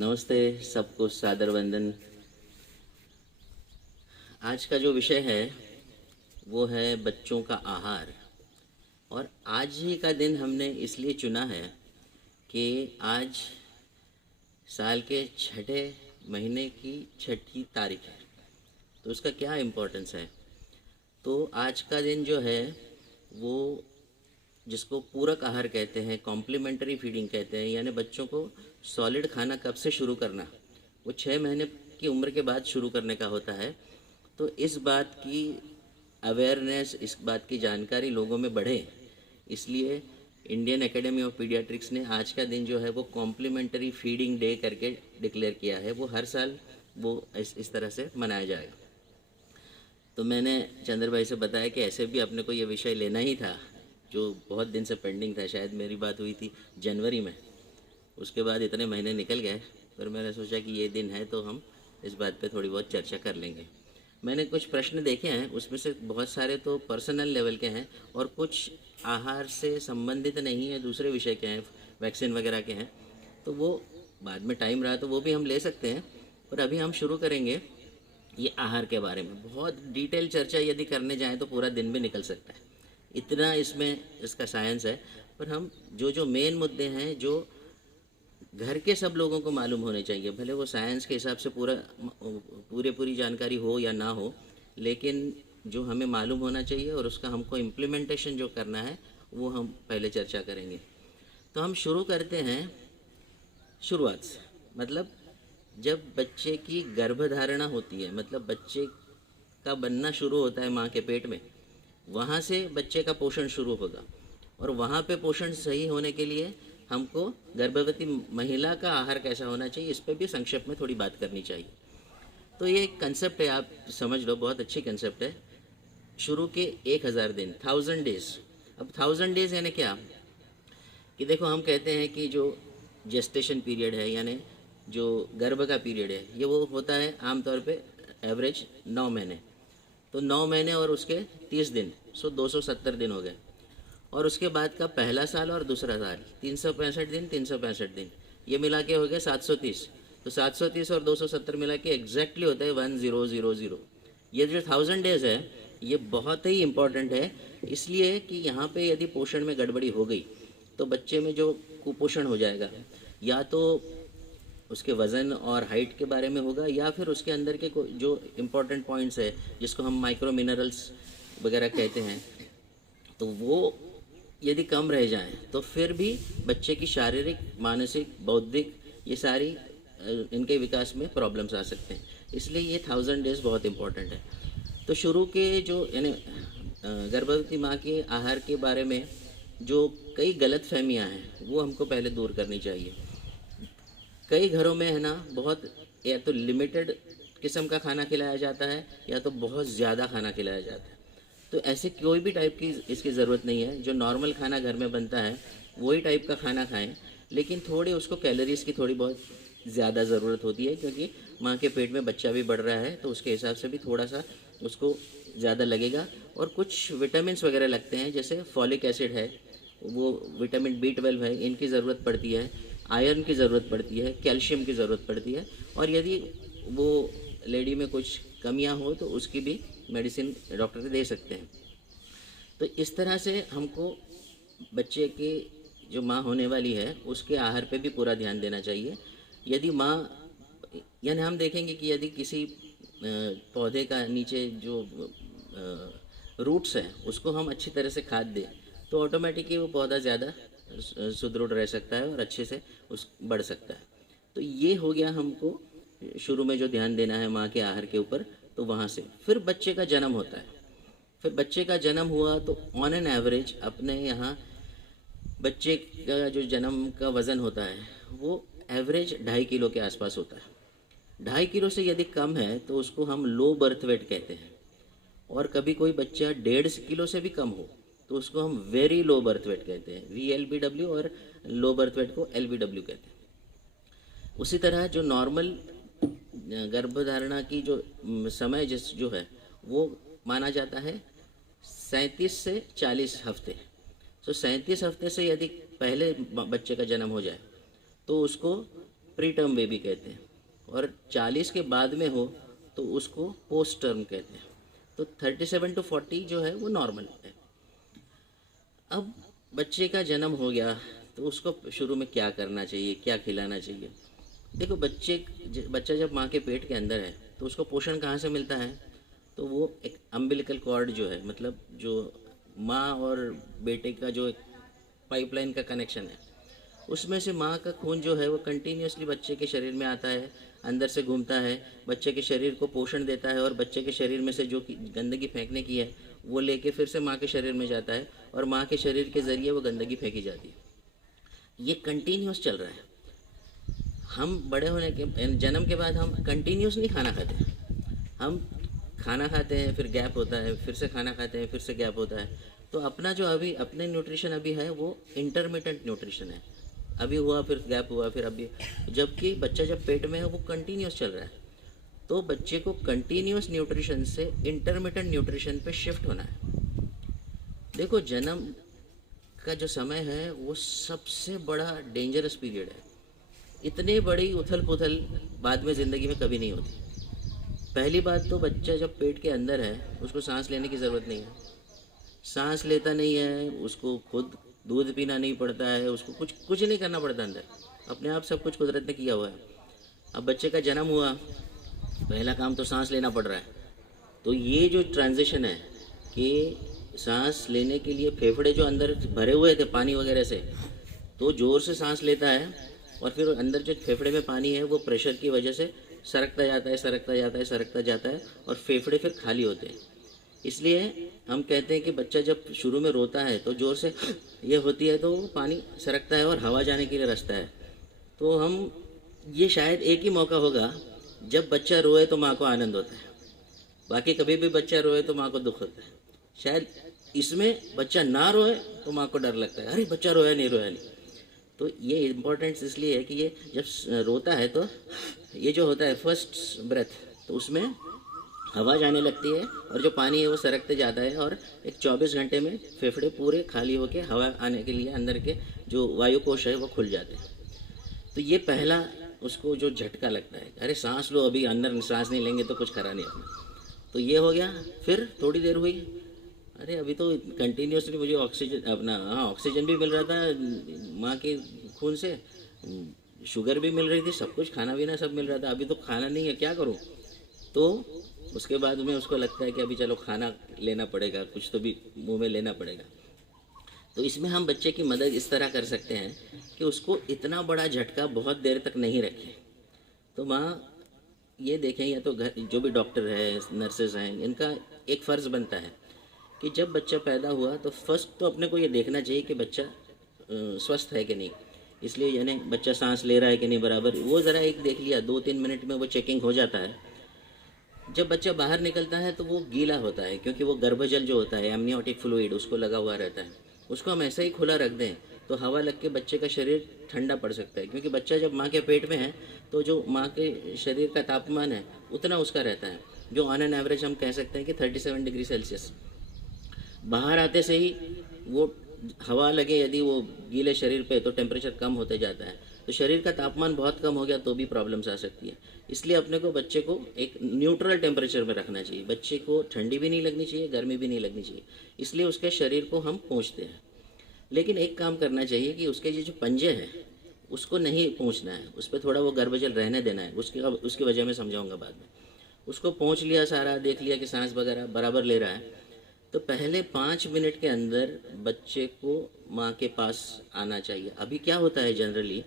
नमस्ते सबको, सादर वंदन। आज का जो विषय है वो है बच्चों का आहार। और आज ही का दिन हमने इसलिए चुना है कि आज साल के छठे महीने की छठी तारीख है, तो उसका क्या इम्पोर्टेंस है। तो आज का दिन जो है वो जिसको पूरक आहार कहते हैं, कॉम्प्लीमेंट्री फीडिंग कहते हैं, यानी बच्चों को सॉलिड खाना कब से शुरू करना, वो 6 महीने की उम्र के बाद शुरू करने का होता है। तो इस बात की अवेयरनेस, इस बात की जानकारी लोगों में बढ़े, इसलिए इंडियन एकेडमी ऑफ पीडियाट्रिक्स ने आज का दिन जो है वो कॉम्प्लीमेंट्री फीडिंग डे करके डिक्लेयर किया है। वो हर साल वो इस तरह से मनाया जाएगा। तो मैंने चंद्र भाई से बताया कि ऐसे भी अपने को ये विषय लेना ही था, जो बहुत दिन से पेंडिंग था। शायद मेरी बात हुई थी जनवरी में, उसके बाद इतने महीने निकल गए। फिर मैंने सोचा कि ये दिन है तो हम इस बात पे थोड़ी बहुत चर्चा कर लेंगे। मैंने कुछ प्रश्न देखे हैं, उसमें से बहुत सारे तो पर्सनल लेवल के हैं और कुछ आहार से संबंधित नहीं है, दूसरे विषय के हैं, वैक्सीन वगैरह के हैं। तो वो बाद में टाइम रहा तो वो भी हम ले सकते हैं, पर अभी हम शुरू करेंगे ये आहार के बारे में। बहुत डिटेल चर्चा यदि करने जाएँ तो पूरा दिन भी निकल सकता है, इतना इसमें इसका साइंस है। पर हम जो जो मेन मुद्दे हैं, जो घर के सब लोगों को मालूम होने चाहिए, भले वो साइंस के हिसाब से पूरी जानकारी हो या ना हो, लेकिन जो हमें मालूम होना चाहिए और उसका हमको इम्प्लीमेंटेशन जो करना है वो हम पहले चर्चा करेंगे। तो हम शुरू करते हैं शुरुआत से। मतलब जब बच्चे की गर्भधारणा होती है, मतलब बच्चे का बनना शुरू होता है माँ के पेट में, वहाँ से बच्चे का पोषण शुरू होगा। और वहाँ पे पोषण सही होने के लिए हमको गर्भवती महिला का आहार कैसा होना चाहिए, इस पर भी संक्षेप में थोड़ी बात करनी चाहिए। तो ये एक कंसेप्ट है, आप समझ लो, बहुत अच्छी कंसेप्ट है। शुरू के 1000 दिन, 1000 डेज। अब 1000 डेज यानी क्या, कि देखो हम कहते हैं कि जो जेस्टेशन पीरियड है, यानी जो गर्भ का पीरियड है, ये वो होता है आमतौर पे एवरेज 9 महीने। तो 9 महीने और उसके 30 दिन, सो 270 दिन हो गए। और उसके बाद का पहला साल और दूसरा साल 365 दिन, 365 दिन, ये मिला के हो गए 730। तो 730 और 270 मिला के एग्जैक्टली होता है 1000। ये जो 1000 डेज है ये बहुत ही इम्पॉर्टेंट है, इसलिए कि यहाँ पे यदि पोषण में गड़बड़ी हो गई तो बच्चे में जो कुपोषण हो जाएगा, या तो उसके वज़न और हाइट के बारे में होगा, या फिर उसके अंदर के जो इम्पोर्टेंट पॉइंट्स है जिसको हम माइक्रो मिनरल्स वगैरह कहते हैं, तो वो यदि कम रह जाएं तो फिर भी बच्चे की शारीरिक, मानसिक, बौद्धिक, ये सारी इनके विकास में प्रॉब्लम्स आ सकते हैं। इसलिए ये 1000 डेज बहुत इम्पोर्टेंट है। तो शुरू के जो यानी गर्भवती माँ के आहार के बारे में जो कई गलत फहमियाँ हैं वो हमको पहले दूर करनी चाहिए। कई घरों में है ना, बहुत या तो लिमिटेड किस्म का खाना खिलाया जाता है या तो बहुत ज़्यादा खाना खिलाया जाता है। तो ऐसे कोई भी टाइप की इसकी ज़रूरत नहीं है। जो नॉर्मल खाना घर में बनता है वही टाइप का खाना खाएं, लेकिन थोड़ी उसको कैलोरीज़ की थोड़ी बहुत ज़्यादा ज़रूरत होती है, क्योंकि माँ के पेट में बच्चा भी बढ़ रहा है तो उसके हिसाब से भी थोड़ा सा उसको ज़्यादा लगेगा। और कुछ विटामिन्स वगैरह लगते हैं, जैसे फॉलिक एसिड है, वो विटामिन B12 है, इनकी ज़रूरत पड़ती है, आयरन की ज़रूरत पड़ती है, कैल्शियम की ज़रूरत पड़ती है। और यदि वो लेडी में कुछ कमियां हो तो उसकी भी मेडिसिन डॉक्टर दे सकते हैं। तो इस तरह से हमको बच्चे की जो माँ होने वाली है उसके आहार पे भी पूरा ध्यान देना चाहिए। यदि माँ, यानी हम देखेंगे कि यदि किसी पौधे का नीचे जो रूट्स हैं उसको हम अच्छी तरह से खाद दें तो ऑटोमेटिकली वो पौधा ज़्यादा सुदृढ़ रह सकता है और अच्छे से उस बढ़ सकता है। तो ये हो गया हमको शुरू में जो ध्यान देना है माँ के आहार के ऊपर। तो वहाँ से फिर बच्चे का जन्म होता है। फिर बच्चे का जन्म हुआ तो ऑन एन एवरेज अपने यहाँ बच्चे का जो जन्म का वज़न होता है वो एवरेज 2.5 किलो के आसपास होता है। 2.5 किलो से यदि कम है तो उसको हम लो बर्थ वेट कहते हैं। और कभी कोई बच्चा 1.5 किलो से भी कम हो तो उसको हम वेरी लो बर्थ वेट कहते हैं, VLBW, और लो बर्थ वेट को LBW कहते हैं। उसी तरह जो नॉर्मल गर्भधारणा की जो समय जो है वो माना जाता है 37 से 40 हफ्ते। तो 37 हफ्ते से यदि पहले बच्चे का जन्म हो जाए तो उसको प्री टर्म बेबी कहते हैं, और 40 के बाद में हो तो उसको पोस्ट टर्म कहते हैं। तो 37 to 40 जो है वो नॉर्मल है। अब बच्चे का जन्म हो गया तो उसको शुरू में क्या करना चाहिए, क्या खिलाना चाहिए? देखो, बच्चा जब माँ के पेट के अंदर है तो उसको पोषण कहाँ से मिलता है? तो वो एक अम्बिलिकल कॉर्ड जो है, मतलब जो माँ और बेटे का जो एक पाइपलाइन का कनेक्शन है, उसमें से माँ का खून जो है वो कंटिन्यूसली बच्चे के शरीर में आता है, अंदर से घूमता है, बच्चे के शरीर को पोषण देता है, और बच्चे के शरीर में से जो गंदगी फेंकने की है वो लेके फिर से माँ के शरीर में जाता है, और माँ के शरीर के ज़रिए वो गंदगी फेंकी जाती है। ये कंटिन्यूस चल रहा है। हम बड़े होने के जन्म के बाद हम कंटिन्यूस नहीं खाना खाते। हम खाना खाते हैं, फिर गैप होता है, फिर से खाना खाते हैं, फिर से गैप होता है। तो अपना जो अभी अपने न्यूट्रिशन अभी है वो इंटरमिटेंट न्यूट्रिशन है। अभी हुआ, फिर गैप हुआ, फिर अभी, जबकि बच्चा जब पेट में है वो कंटिन्यूस चल रहा है। तो बच्चे को कंटिन्यूस न्यूट्रिशन से इंटरमिटेंट न्यूट्रिशन पे शिफ्ट होना है। देखो, जन्म का जो समय है वो सबसे बड़ा डेंजरस पीरियड है। इतनी बड़ी उथल पुथल बाद में ज़िंदगी में कभी नहीं होती। पहली बात तो बच्चा जब पेट के अंदर है उसको सांस लेने की ज़रूरत नहीं है, सांस लेता नहीं है, उसको खुद दूध पीना नहीं पड़ता है, उसको कुछ नहीं करना पड़ता, अंदर अपने आप सब कुछ कुदरत ने किया हुआ है। अब बच्चे का जन्म हुआ, पहला काम तो सांस लेना पड़ रहा है। तो ये जो ट्रांजिशन है कि सांस लेने के लिए फेफड़े जो अंदर भरे हुए थे पानी वगैरह से, तो ज़ोर से सांस लेता है, और फिर अंदर जो फेफड़े में पानी है वो प्रेशर की वजह से सरकता जाता है, सरकता जाता है, सरकता जाता है, और फेफड़े फिर खाली होते हैं। इसलिए हम कहते हैं कि बच्चा जब शुरू में रोता है तो ज़ोर से ये होती है तो पानी सरकता है और हवा जाने के लिए रास्ता है। तो हम, ये शायद एक ही मौका होगा जब बच्चा रोए तो माँ को आनंद होता है, बाकी कभी भी बच्चा रोए तो माँ को दुख होता है। शायद इसमें बच्चा ना रोए तो माँ को डर लगता है, अरे बच्चा रोया नहीं, रोया नहीं। तो ये इम्पोर्टेंस इसलिए है कि ये जब रोता है तो ये जो होता है फर्स्ट ब्रेथ, तो उसमें हवा जाने लगती है और जो पानी है वो सरकते जाता है, और एक 24 घंटे में फेफड़े पूरे खाली होके हवा आने के लिए अंदर के जो वायु कोश है वो खुल जाते हैं। तो ये पहला उसको जो झटका लगता है, अरे सांस लो, अभी अंदर सांस नहीं लेंगे तो कुछ खरा नहीं अपना। तो ये हो गया। फिर थोड़ी देर हुई, अरे अभी तो कंटिन्यूसली मुझे ऑक्सीजन अपना, हाँ, ऑक्सीजन भी मिल रहा था माँ के खून से, शुगर भी मिल रही थी, सब कुछ खाना पीना सब मिल रहा था, अभी तो खाना नहीं है, क्या करूँ? तो उसके बाद में उसको लगता है कि अभी चलो खाना लेना पड़ेगा, कुछ तो भी मुंह में लेना पड़ेगा। तो इसमें हम बच्चे की मदद इस तरह कर सकते हैं कि उसको इतना बड़ा झटका बहुत देर तक नहीं रखें। तो माँ ये देखें, या तो घर जो भी डॉक्टर है, नर्सेज हैं, इनका एक फ़र्ज़ बनता है कि जब बच्चा पैदा हुआ तो फर्स्ट तो अपने को ये देखना चाहिए कि बच्चा स्वस्थ है कि नहीं। इसलिए यानी बच्चा सांस ले रहा है कि नहीं बराबर, वो ज़रा एक देख लिया, 2-3 मिनट में वो चेकिंग हो जाता है। जब बच्चा बाहर निकलता है तो वो गीला होता है, क्योंकि वो गर्भजल जो होता है, एमनियोटिक फ्लूइड, उसको लगा हुआ रहता है। उसको हम ऐसे ही खुला रख दें तो हवा लग के बच्चे का शरीर ठंडा पड़ सकता है, क्योंकि बच्चा जब माँ के पेट में है तो जो माँ के शरीर का तापमान है उतना उसका रहता है, जो ऑन एन एवरेज हम कह सकते हैं कि 37 डिग्री सेल्सियस। बाहर आते से ही वो हवा लगे यदि वो गीले शरीर पे तो टेम्परेचर कम होते जाता है। तो शरीर का तापमान बहुत कम हो गया तो भी प्रॉब्लम्स आ सकती है। इसलिए अपने को बच्चे को एक न्यूट्रल टेम्परेचर में रखना चाहिए। बच्चे को ठंडी भी नहीं लगनी चाहिए, गर्मी भी नहीं लगनी चाहिए, इसलिए उसके शरीर को हम पोंछते हैं। लेकिन एक काम करना चाहिए कि उसके ये जो पंजे हैं उसको नहीं पोंछना है, उस पर थोड़ा वो गर्भजल रहने देना है। उसकी वजह मैं समझाऊंगा बाद में। उसको पोंछ लिया सारा, देख लिया कि सांस वगैरह बराबर ले रहा है, तो पहले 5 मिनट के अंदर बच्चे को माँ के पास आना चाहिए। अभी क्या होता है जनरली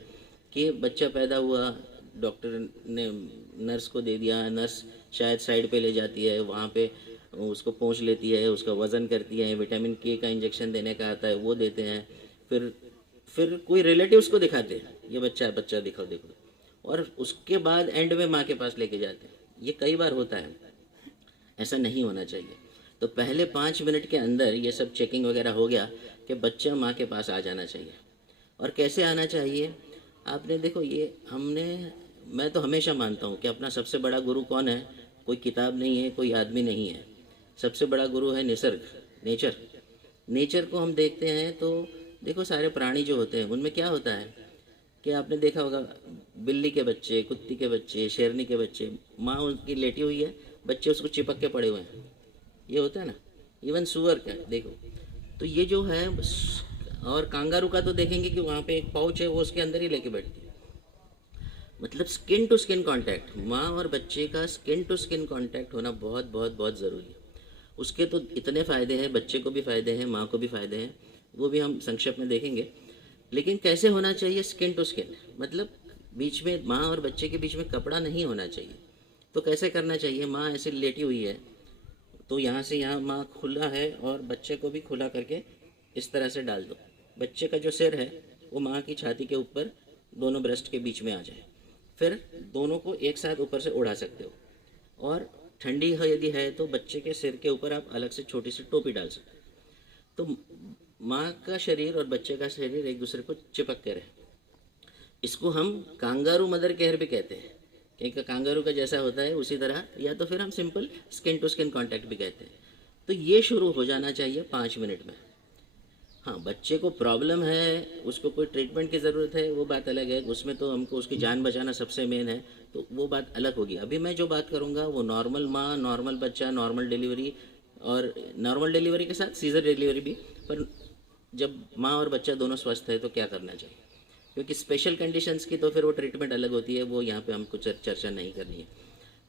कि बच्चा पैदा हुआ, डॉक्टर ने नर्स को दे दिया, नर्स शायद साइड पे ले जाती है, वहाँ पे उसको पोंछ लेती है, उसका वज़न करती है, विटामिन के का इंजेक्शन देने का आता है वो देते हैं, फिर कोई रिलेटिव्स को दिखाते हैं, ये बच्चा दिखाओ देखो, और उसके बाद एंड में माँ के पास लेके जाते हैं। ये कई बार होता है, ऐसा नहीं होना चाहिए। तो पहले 5 मिनट के अंदर ये सब चेकिंग वगैरह हो गया कि बच्चा माँ के पास आ जाना चाहिए। और कैसे आना चाहिए, आपने देखो, ये मैं तो हमेशा मानता हूँ कि अपना सबसे बड़ा गुरु कौन है? कोई किताब नहीं है, कोई आदमी नहीं है, सबसे बड़ा गुरु है निसर्ग, नेचर। नेचर को हम देखते हैं तो देखो, सारे प्राणी जो होते हैं उनमें क्या होता है कि आपने देखा होगा, बिल्ली के बच्चे, कुत्ती के बच्चे, शेरनी के बच्चे, माँ उनकी लेटी हुई है, बच्चे उसको चिपक के पड़े हुए हैं, ये होता है ना। इवन सुअर का देखो, तो ये जो है और कांगारू का तो देखेंगे कि वहाँ पे एक पाउच है, वो उसके अंदर ही लेके बैठती है। मतलब स्किन टू स्किन कांटेक्ट, माँ और बच्चे का स्किन टू स्किन कांटेक्ट होना बहुत बहुत बहुत ज़रूरी है। उसके तो इतने फ़ायदे हैं, बच्चे को भी फ़ायदे हैं, माँ को भी फ़ायदे हैं, वो भी हम संक्षेप में देखेंगे। लेकिन कैसे होना चाहिए स्किन टू स्किन, मतलब बीच में माँ और बच्चे के बीच में कपड़ा नहीं होना चाहिए। तो कैसे करना चाहिए, माँ ऐसे लेटी हुई है तो यहाँ से यहाँ माँ खुला है और बच्चे को भी खुला करके इस तरह से डाल दो। बच्चे का जो सिर है वो माँ की छाती के ऊपर दोनों ब्रेस्ट के बीच में आ जाए। फिर दोनों को एक साथ ऊपर से उड़ा सकते हो, और ठंडी है यदि है तो बच्चे के सिर के ऊपर आप अलग से छोटी सी टोपी डाल सकते हो। तो माँ का शरीर और बच्चे का शरीर एक दूसरे को चिपक के रहे। इसको हम कांगारू मदर केयर भी कहते हैं, क्योंकि कांगारू का जैसा होता है उसी तरह, या तो फिर हम simple skin to skin contact भी कहते हैं। तो ये शुरू हो जाना चाहिए 5 मिनट में। हाँ, बच्चे को प्रॉब्लम है, उसको कोई ट्रीटमेंट की ज़रूरत है, वो बात अलग है, उसमें तो हमको उसकी जान बचाना सबसे मेन है, तो वो बात अलग होगी। अभी मैं जो बात करूँगा वो नॉर्मल माँ, नॉर्मल बच्चा, नॉर्मल डिलीवरी, और नॉर्मल डिलीवरी के साथ सीज़र डिलीवरी भी। पर जब माँ और बच्चा दोनों स्वस्थ है तो क्या करना चाहिए, क्योंकि स्पेशल कंडीशंस की तो फिर वो ट्रीटमेंट अलग होती है, वो यहाँ पे हमको चर्चा नहीं करनी है।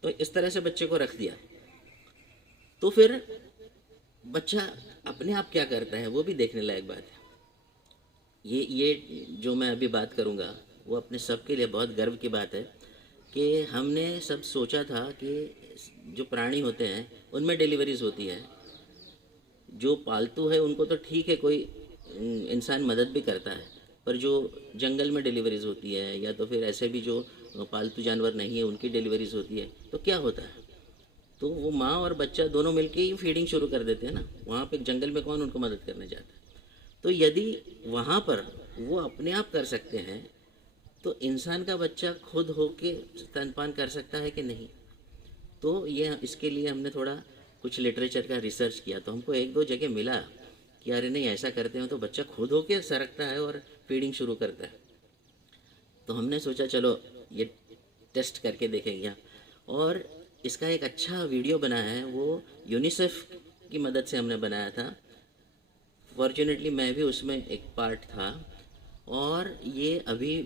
तो इस तरह से बच्चे को रख दिया, तो फिर बच्चा अपने आप क्या करता है वो भी देखने लायक बात है। ये जो मैं अभी बात करूँगा वो अपने सबके लिए बहुत गर्व की बात है कि हमने सब सोचा था कि जो प्राणी होते हैं उनमें डिलीवरीज होती है, जो पालतू है उनको तो ठीक है, कोई इंसान मदद भी करता है, पर जो जंगल में डिलीवरीज होती है या तो फिर ऐसे भी जो पालतू जानवर नहीं है उनकी डिलीवरीज होती है, तो क्या होता है, तो वो माँ और बच्चा दोनों मिलके ही फीडिंग शुरू कर देते हैं ना। वहाँ पे जंगल में कौन उनको मदद करने जाता है। तो यदि वहाँ पर वो अपने आप कर सकते हैं तो इंसान का बच्चा खुद होके स्तनपान कर सकता है कि नहीं। तो ये इसके लिए हमने थोड़ा कुछ लिटरेचर का रिसर्च किया, तो हमको 1-2 जगह मिला कि अरे नहीं ऐसा करते हैं तो बच्चा खुद होके सरकता है और फीडिंग शुरू करता है। तो हमने सोचा चलो ये टेस्ट करके देखेंगे, और इसका एक अच्छा वीडियो बना है, वो यूनिसेफ की मदद से हमने बनाया था। फॉर्चुनेटली मैं भी उसमें एक पार्ट था, और ये अभी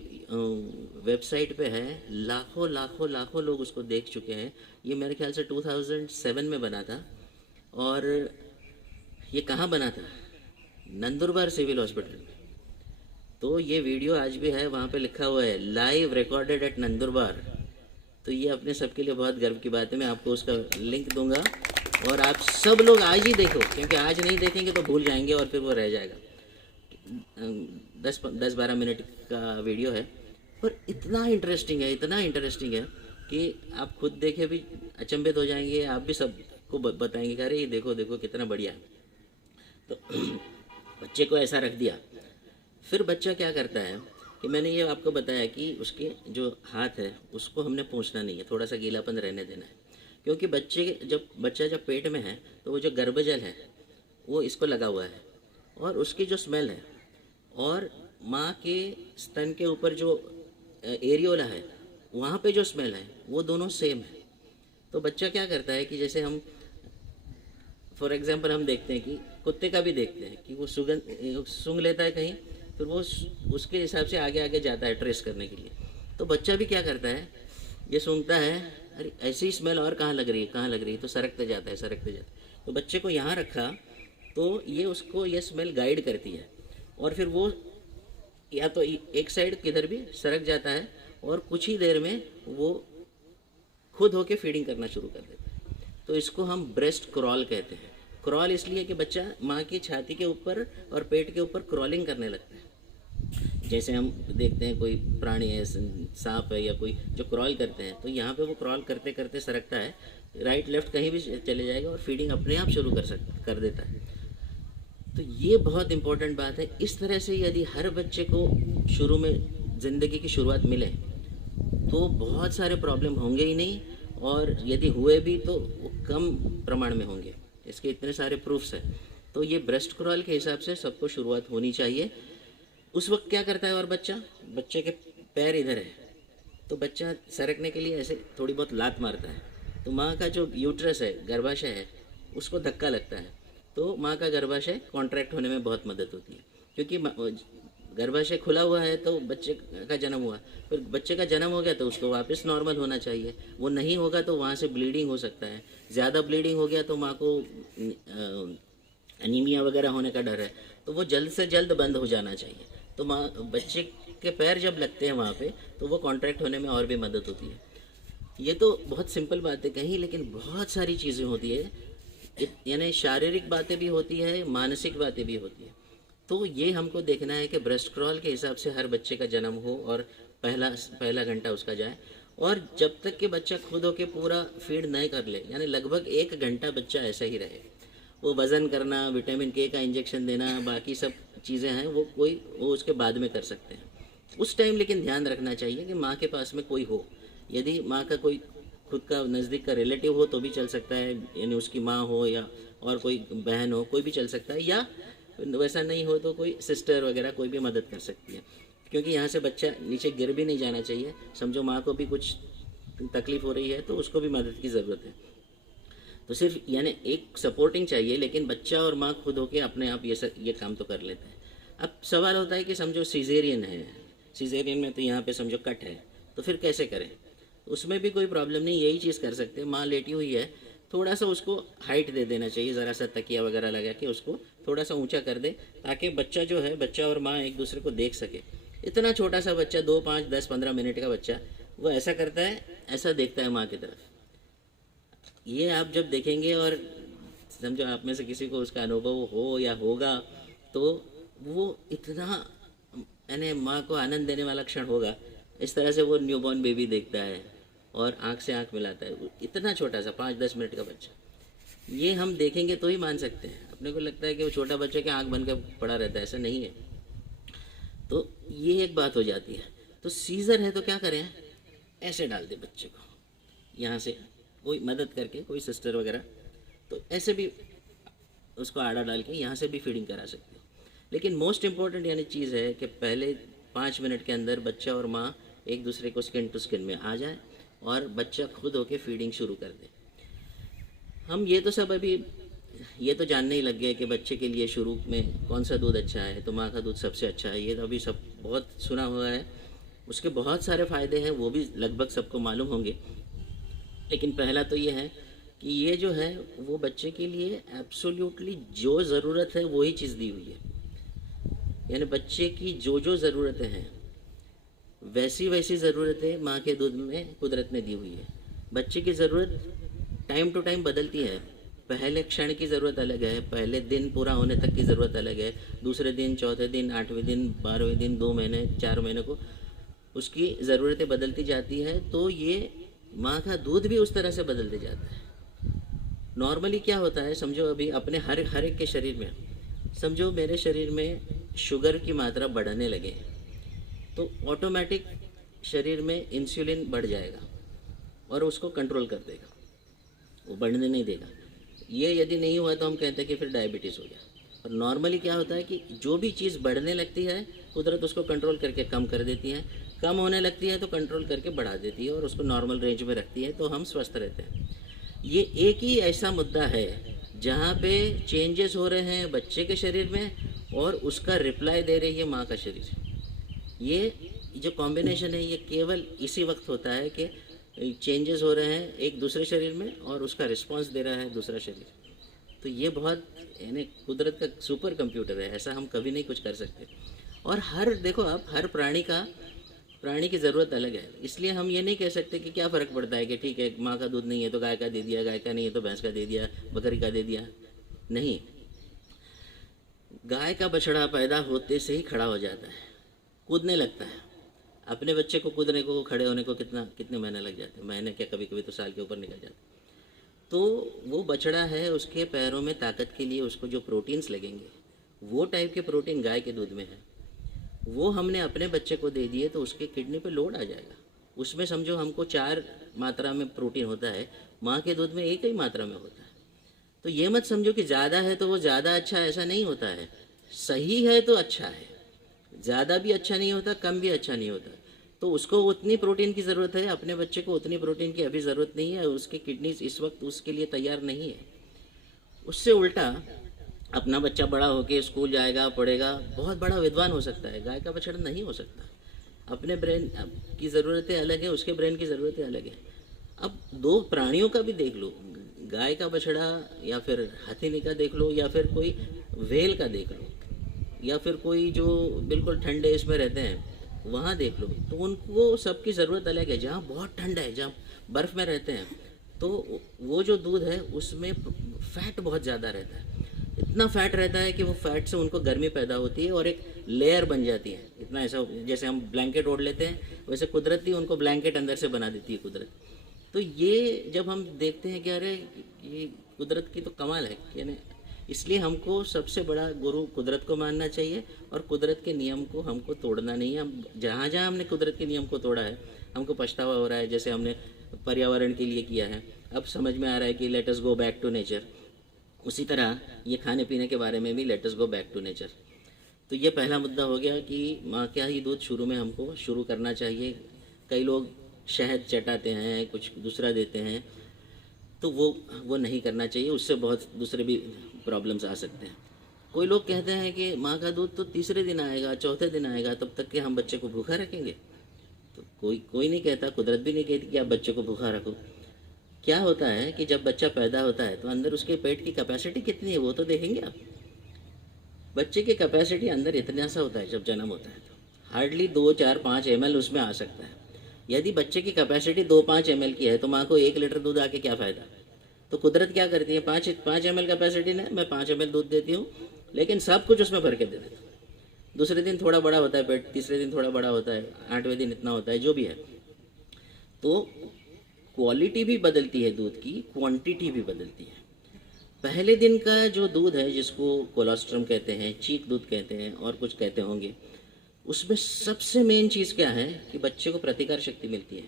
वेबसाइट पे है, लाखों लाखों लाखों लोग उसको देख चुके हैं। ये मेरे ख्याल से 2007 में बना था, और ये कहाँ बना था, नंदुरबार सिविल हॉस्पिटल में। तो ये वीडियो आज भी है, वहाँ पे लिखा हुआ है लाइव रिकॉर्डेड एट नंदुरबार। तो ये अपने सबके लिए बहुत गर्व की बात है। मैं आपको उसका लिंक दूंगा और आप सब लोग आज ही देखो, क्योंकि आज नहीं देखेंगे तो भूल जाएंगे और फिर वो रह जाएगा। 10-12 मिनट का वीडियो है, पर इतना इंटरेस्टिंग है, इतना इंटरेस्टिंग है कि आप खुद देखे भी अचंभित हो जाएंगे। आप भी सबको बताएंगे कि अरे ये देखो देखो कितना बढ़िया है। तो बच्चे को ऐसा रख दिया। फिर बच्चा क्या करता है कि मैंने ये आपको बताया कि उसके जो हाथ है उसको हमने पोंछना नहीं है, थोड़ा सा गीलापन रहने देना है, क्योंकि बच्चा जब पेट में है तो वो जो गर्भजल है वो इसको लगा हुआ है, और उसकी जो स्मेल है और माँ के स्तन के ऊपर जो एरियोला है वहाँ पे जो स्मेल है वो दोनों सेम है। तो बच्चा क्या करता है कि जैसे हम फॉर एग्जांपल हम देखते हैं कि कुत्ते का भी देखते हैं कि वो सूंघ लेता है कहीं, फिर वो उसके हिसाब से आगे आगे जाता है ट्रेस करने के लिए। तो बच्चा भी क्या करता है, ये सूंघता है, अरे ऐसी स्मेल और कहाँ लग रही है, कहाँ लग रही है, तो सरकते जाता है सरकते जाता है। तो बच्चे को यहाँ रखा तो ये उसको ये स्मेल गाइड करती है, और फिर वो या तो एक साइड किधर भी सरक जाता है, और कुछ ही देर में वो खुद होके फीडिंग करना शुरू कर देता है। तो इसको हम ब्रेस्ट क्रॉल कहते हैं। क्रॉल इसलिए कि बच्चा माँ की छाती के ऊपर और पेट के ऊपर क्रॉलिंग करने लगता है। जैसे हम देखते हैं कोई प्राणी है, सांप है या कोई जो क्रॉल करते हैं, तो यहाँ पे वो क्रॉल करते करते सरकता है, राइट लेफ्ट कहीं भी चले जाएगा और फीडिंग अपने आप शुरू कर देता है। तो ये बहुत इंपॉर्टेंट बात है। इस तरह से यदि हर बच्चे को शुरू में ज़िंदगी की शुरुआत मिले तो बहुत सारे प्रॉब्लम होंगे ही नहीं, और यदि हुए भी तो वो कम प्रमाण में होंगे। इसके इतने सारे प्रूफ्स हैं। तो ये ब्रेस्ट क्रॉल के हिसाब से सबको शुरुआत होनी चाहिए। उस वक्त क्या करता है, और बच्चे के पैर इधर है, तो बच्चा सरकने के लिए ऐसे थोड़ी बहुत लात मारता है, तो माँ का जो यूट्रस है, गर्भाशय है, उसको धक्का लगता है, तो माँ का गर्भाशय कॉन्ट्रैक्ट होने में बहुत मदद होती है। क्योंकि गर्भाशय खुला हुआ है तो बच्चे का जन्म हुआ, फिर बच्चे का जन्म हो गया तो उसको वापस नॉर्मल होना चाहिए। वो नहीं होगा तो वहाँ से ब्लीडिंग हो सकता है, ज़्यादा ब्लीडिंग हो गया तो माँ को एनीमिया वगैरह होने का डर है, तो वो जल्द से जल्द बंद हो जाना चाहिए। तो माँ बच्चे के पैर जब लगते हैं वहाँ पे तो वो कॉन्ट्रैक्ट होने में और भी मदद होती है। ये तो बहुत सिंपल बातें कहीं, लेकिन बहुत सारी चीज़ें होती है, यानी शारीरिक बातें भी होती है, मानसिक बातें भी होती है। तो ये हमको देखना है कि ब्रेस्ट क्रॉल के हिसाब से हर बच्चे का जन्म हो और पहला पहला घंटा उसका जाए, और जब तक कि बच्चा खुद होके पूरा फीड नहीं कर ले, यानी लगभग 1 घंटा बच्चा ऐसा ही रहे। वो वज़न करना, विटामिन के का इंजेक्शन देना, बाकी सब चीज़ें हैं वो उसके बाद में कर सकते हैं। उस टाइम लेकिन ध्यान रखना चाहिए कि माँ के पास में कोई हो। यदि माँ का कोई खुद का नज़दीक का रिलेटिव हो तो भी चल सकता है, यानी उसकी माँ हो या और कोई बहन हो, कोई भी चल सकता है, या वैसा नहीं हो तो कोई सिस्टर वगैरह कोई भी मदद कर सकती है। क्योंकि यहाँ से बच्चा नीचे गिर भी नहीं जाना चाहिए। समझो माँ को भी कुछ तकलीफ़ हो रही है तो उसको भी मदद की ज़रूरत है। तो सिर्फ यानी एक सपोर्टिंग चाहिए, लेकिन बच्चा और माँ खुद होके अपने आप ये काम तो कर लेते हैं। अब सवाल होता है कि समझो सीजेरियन है, सीजेरियन में तो यहाँ पे समझो कट है, तो फिर कैसे करें? उसमें भी कोई प्रॉब्लम नहीं, यही चीज़ कर सकते हैं। माँ लेटी हुई है, थोड़ा सा उसको हाइट दे देना चाहिए, ज़रा सा तकिया वगैरह लगा के उसको थोड़ा सा ऊंचा कर दे, ताकि बच्चा जो है, बच्चा और माँ एक दूसरे को देख सके। इतना छोटा सा बच्चा, 2, 5, 10, 15 मिनट का बच्चा, वो ऐसा करता है, ऐसा देखता है माँ की तरफ। ये आप जब देखेंगे और समझो आप में से किसी को उसका अनुभव हो या होगा, तो वो इतना यानी माँ को आनंद देने वाला क्षण होगा। इस तरह से वो न्यूबॉर्न बेबी देखता है और आँख से आँख मिलाता है, इतना छोटा सा 5-10 मिनट का बच्चा। ये हम देखेंगे तो ही मान सकते हैं। अपने को लगता है कि वो छोटा बच्चा के आँख बन कर पड़ा रहता है, ऐसा नहीं है। तो ये एक बात हो जाती है। तो सीज़र है तो क्या करें? ऐसे डाल दे बच्चे को, यहाँ से कोई मदद करके, कोई सिस्टर वगैरह, तो ऐसे भी उसको आड़ा डाल के यहाँ से भी फीडिंग करा सकते हैं। लेकिन मोस्ट इम्पॉर्टेंट यानी चीज़ है कि पहले 5 मिनट के अंदर बच्चा और माँ एक दूसरे को स्किन टू स्किन में आ जाए और बच्चा खुद होके फीडिंग शुरू कर दे। हम ये तो सब अभी ये तो जानने ही लग गए कि बच्चे के लिए शुरू में कौन सा दूध अच्छा है, तो माँ का दूध सबसे अच्छा है। ये तो अभी सब बहुत सुना हुआ है, उसके बहुत सारे फ़ायदे हैं, वो भी लगभग सबको मालूम होंगे। लेकिन पहला तो ये है कि ये जो है वो बच्चे के लिए एब्सोल्युटली जो ज़रूरत है वही चीज़ दी हुई है। यानी बच्चे की जो जो ज़रूरतें हैं वैसी वैसी ज़रूरतें माँ के दूध में कुदरत ने दी हुई है। बच्चे की ज़रूरत टाइम टू टाइम बदलती है। पहले क्षण की ज़रूरत अलग है, पहले दिन पूरा होने तक की ज़रूरत अलग है, दूसरे दिन, चौथे दिन, 8वें दिन, 12वें दिन, 2 महीने, 4 महीने को उसकी ज़रूरतें बदलती जाती है। तो ये माँ का दूध भी उस तरह से बदलते जाता है। नॉर्मली क्या होता है, समझो अभी अपने हर एक के शरीर में, समझो मेरे शरीर में शुगर की मात्रा बढ़ने लगे तो ऑटोमेटिक शरीर में इंसुलिन बढ़ जाएगा और उसको कंट्रोल कर देगा, वो बढ़ने नहीं देगा। ये यदि नहीं हुआ तो हम कहते हैं कि फिर डायबिटीज़ हो गया। और नॉर्मली क्या होता है कि जो भी चीज़ बढ़ने लगती है कुदरत उसको कंट्रोल करके कम कर देती है, कम होने लगती है तो कंट्रोल करके बढ़ा देती है और उसको नॉर्मल रेंज में रखती है, तो हम स्वस्थ रहते हैं। ये एक ही ऐसा मुद्दा है जहाँ पे चेंजेस हो रहे हैं बच्चे के शरीर में और उसका रिप्लाई दे रही है माँ का शरीर। ये जो कॉम्बिनेशन है ये केवल इसी वक्त होता है कि चेंजेस हो रहे हैं एक दूसरे शरीर में और उसका रिस्पांस दे रहा है दूसरा शरीर। तो ये बहुत यानी कुदरत का सुपर कंप्यूटर है, ऐसा हम कभी नहीं कुछ कर सकते। और हर देखो आप हर प्राणी की ज़रूरत अलग है, इसलिए हम ये नहीं कह सकते कि क्या फ़र्क पड़ता है कि ठीक है माँ का दूध नहीं है तो गाय का दे दिया, गाय का नहीं है तो भैंस का दे दिया, बकरी का दे दिया। नहीं, गाय का बछड़ा पैदा होते से ही खड़ा हो जाता है, कूदने लगता है। अपने बच्चे को कूदने को, खड़े होने को कितने महीने लग जाते हैं, महीने क्या कभी कभी तो साल के ऊपर निकल जाते। तो वो बछड़ा है, उसके पैरों में ताकत के लिए उसको जो प्रोटीन्स लगेंगे वो टाइप के प्रोटीन गाय के दूध में है, वो हमने अपने बच्चे को दे दिए तो उसके किडनी पे लोड आ जाएगा। उसमें समझो हमको 4 मात्रा में प्रोटीन होता है, माँ के दूध में एक ही मात्रा में होता है। तो ये मत समझो कि ज़्यादा है तो वो ज़्यादा अच्छा, ऐसा नहीं होता है। सही है तो अच्छा है, ज़्यादा भी अच्छा नहीं होता, कम भी अच्छा नहीं होता। तो उसको उतनी प्रोटीन की ज़रूरत है, अपने बच्चे को उतनी प्रोटीन की अभी ज़रूरत नहीं है, उसकी किडनीज इस वक्त उसके लिए तैयार नहीं है। उससे उल्टा अपना बच्चा बड़ा होके स्कूल जाएगा, पढ़ेगा, बहुत बड़ा विद्वान हो सकता है, गाय का बछड़ा नहीं हो सकता। अपने ब्रेन की ज़रूरतें अलग है, उसके ब्रेन की ज़रूरतें अलग है। अब दो प्राणियों का भी देख लो, गाय का बछड़ा या फिर हथेली का देख लो, या फिर कोई व्हेल का देख लो, या फिर कोई जो बिल्कुल ठंडे इसमें रहते हैं वहाँ देख लो, तो उनको सबकी ज़रूरत अलग है। जहाँ बहुत ठंडा है, जहाँ बर्फ़ में रहते हैं, तो वो जो दूध है उसमें फैट बहुत ज़्यादा रहता है। इतना फैट रहता है कि वो फैट से उनको गर्मी पैदा होती है और एक लेयर बन जाती है। इतना ऐसा जैसे हम ब्लैंकेट ओढ़ लेते हैं, वैसे कुदरती उनको ब्लैंकेट अंदर से बना देती है कुदरत। तो ये जब हम देखते हैं कि अरे ये कुदरत की तो कमाल है, यानी इसलिए हमको सबसे बड़ा गुरु कुदरत को मानना चाहिए और कुदरत के नियम को हमको तोड़ना नहीं है। हम जहाँ जहाँ हमने कुदरत के नियम को तोड़ा है हमको पछतावा हो रहा है। जैसे हमने पर्यावरण के लिए किया है, अब समझ में आ रहा है कि let us go back to nature. उसी तरह ये खाने पीने के बारे में भी let us go back to nature. तो ये पहला मुद्दा हो गया कि माँ का ही दूध शुरू में हमको शुरू करना चाहिए। कई लोग शहद चटाते हैं, कुछ दूसरा देते हैं, तो वो नहीं करना चाहिए, उससे बहुत दूसरे भी प्रॉब्लम्स आ सकते हैं। कोई लोग कहते हैं कि माँ का दूध तो तीसरे दिन आएगा, चौथे दिन आएगा, तब तक के हम बच्चे को भूखा रखेंगे। तो कोई नहीं कहता, कुदरत भी नहीं कहती कि आप बच्चे को भूखा रखो। क्या होता है कि जब बच्चा पैदा होता है तो अंदर उसके पेट की कैपेसिटी कितनी है वो तो देखेंगे आप। बच्चे की कैपेसिटी अंदर इतना सा होता है जब जन्म होता है, तो हार्डली 2, 4, 5 ml उसमें आ सकता है। यदि बच्चे की कैपेसिटी 2, 5 ml की है तो माँ को 1 लीटर दूध आके क्या फ़ायदा। तो कुदरत क्या करती है, 5 ml कैपेसिटी ने मैं 5 ml दूध देती हूँ, लेकिन सब कुछ उसमें भर के दे देता हूँ। दूसरे दिन थोड़ा बड़ा होता है पेट, तीसरे दिन थोड़ा बड़ा होता है, 8वें दिन इतना होता है, जो भी है। तो क्वालिटी भी बदलती है दूध की, क्वांटिटी भी बदलती है। पहले दिन का जो दूध है जिसको कोलोस्ट्रम कहते हैं, चीक दूध कहते हैं और कुछ कहते होंगे, उसमें सबसे मेन चीज़ क्या है कि बच्चे को प्रतिकार शक्ति मिलती है।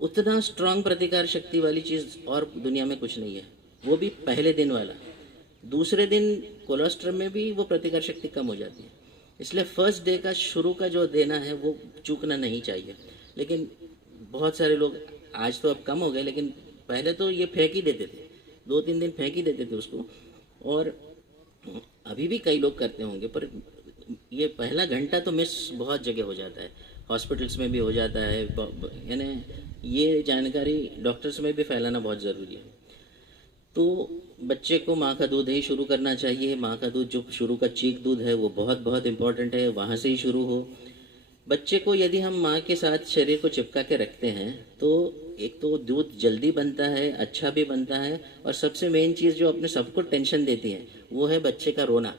उतना स्ट्रांग प्रतिकार शक्ति वाली चीज़ और दुनिया में कुछ नहीं है, वो भी पहले दिन वाला। दूसरे दिन कोलोस्ट्रम में भी वो प्रतिकार शक्ति कम हो जाती है। इसलिए फर्स्ट डे का शुरू का जो देना है वो चूकना नहीं चाहिए। लेकिन बहुत सारे लोग, आज तो अब कम हो गए, लेकिन पहले तो ये फेंक ही देते थे, 2-3 दिन फेंक ही देते थे उसको। और अभी भी कई लोग करते होंगे, पर ये पहला घंटा तो मिस बहुत जगह हो जाता है, हॉस्पिटल्स में भी हो जाता है। यानी ये जानकारी डॉक्टर्स में भी फैलाना बहुत ज़रूरी है। तो बच्चे को माँ का दूध ही शुरू करना चाहिए। माँ का दूध जो शुरू का चीक दूध है वो बहुत बहुत इम्पॉर्टेंट है, वहाँ से ही शुरू हो। बच्चे को यदि हम माँ के साथ शरीर को चिपका के रखते हैं तो एक तो दूध जल्दी बनता है, अच्छा भी बनता है, और सबसे मेन चीज़ जो अपने सबको टेंशन देती है वो है बच्चे का रोना।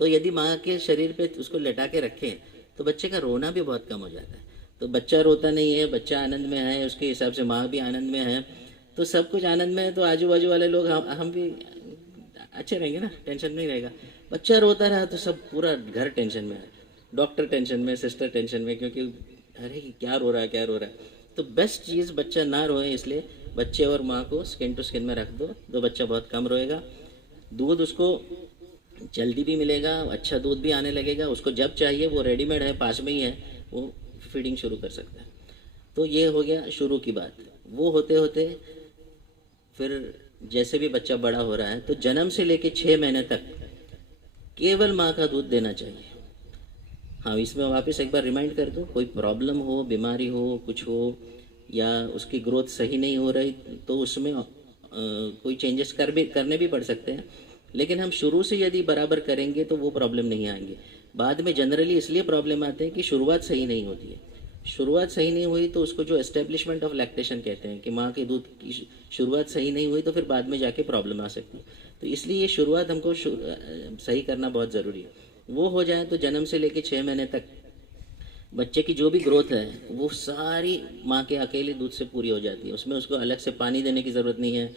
तो यदि माँ के शरीर पे उसको लेटा के रखें तो बच्चे का रोना भी बहुत कम हो जाता है। तो बच्चा रोता नहीं है, बच्चा आनंद में है, उसके हिसाब से माँ भी आनंद में है, तो सब कुछ आनंद में है। तो आजू बाजू वाले लोग हम भी अच्छे रहेंगे ना, टेंशन नहीं रहेगा। बच्चा रोता रहा तो सब पूरा घर टेंशन में है, डॉक्टर टेंशन में, सिस्टर टेंशन में, क्योंकि अरे क्या रो रहा है, क्या रो रहा है। तो बेस्ट चीज़ बच्चा ना रोए, इसलिए बच्चे और माँ को स्किन टू स्किन में रख दो तो बच्चा बहुत कम रोएगा। दूध उसको जल्दी भी मिलेगा, अच्छा दूध भी आने लगेगा। उसको जब चाहिए वो रेडीमेड है, पास में ही है, वो फीडिंग शुरू कर सकता है। तो ये हो गया शुरू की बात। वो होते होते फिर जैसे भी बच्चा बड़ा हो रहा है तो जन्म से लेके 6 महीने तक केवल माँ का दूध देना चाहिए। हाँ, इसमें वापस एक बार रिमाइंड कर दो, कोई प्रॉब्लम हो, बीमारी हो, कुछ हो, या उसकी ग्रोथ सही नहीं हो रही तो उसमें कोई चेंजेस करने भी पड़ सकते हैं। लेकिन हम शुरू से यदि बराबर करेंगे तो वो प्रॉब्लम नहीं आएंगे। बाद में जनरली इसलिए प्रॉब्लम आते हैं कि शुरुआत सही नहीं होती है। शुरुआत सही नहीं हुई तो उसको जो एस्टेब्लिशमेंट ऑफ लैक्टेशन कहते हैं कि माँ के दूध की शुरुआत सही नहीं हुई तो फिर बाद में जाके प्रॉब्लम आ सकती है। तो इसलिए ये शुरुआत हमको सही करना बहुत ज़रूरी है। वो हो जाए तो जन्म से लेके 6 महीने तक बच्चे की जो भी ग्रोथ है वो सारी माँ के अकेले दूध से पूरी हो जाती है। उसमें उसको अलग से पानी देने की ज़रूरत नहीं है,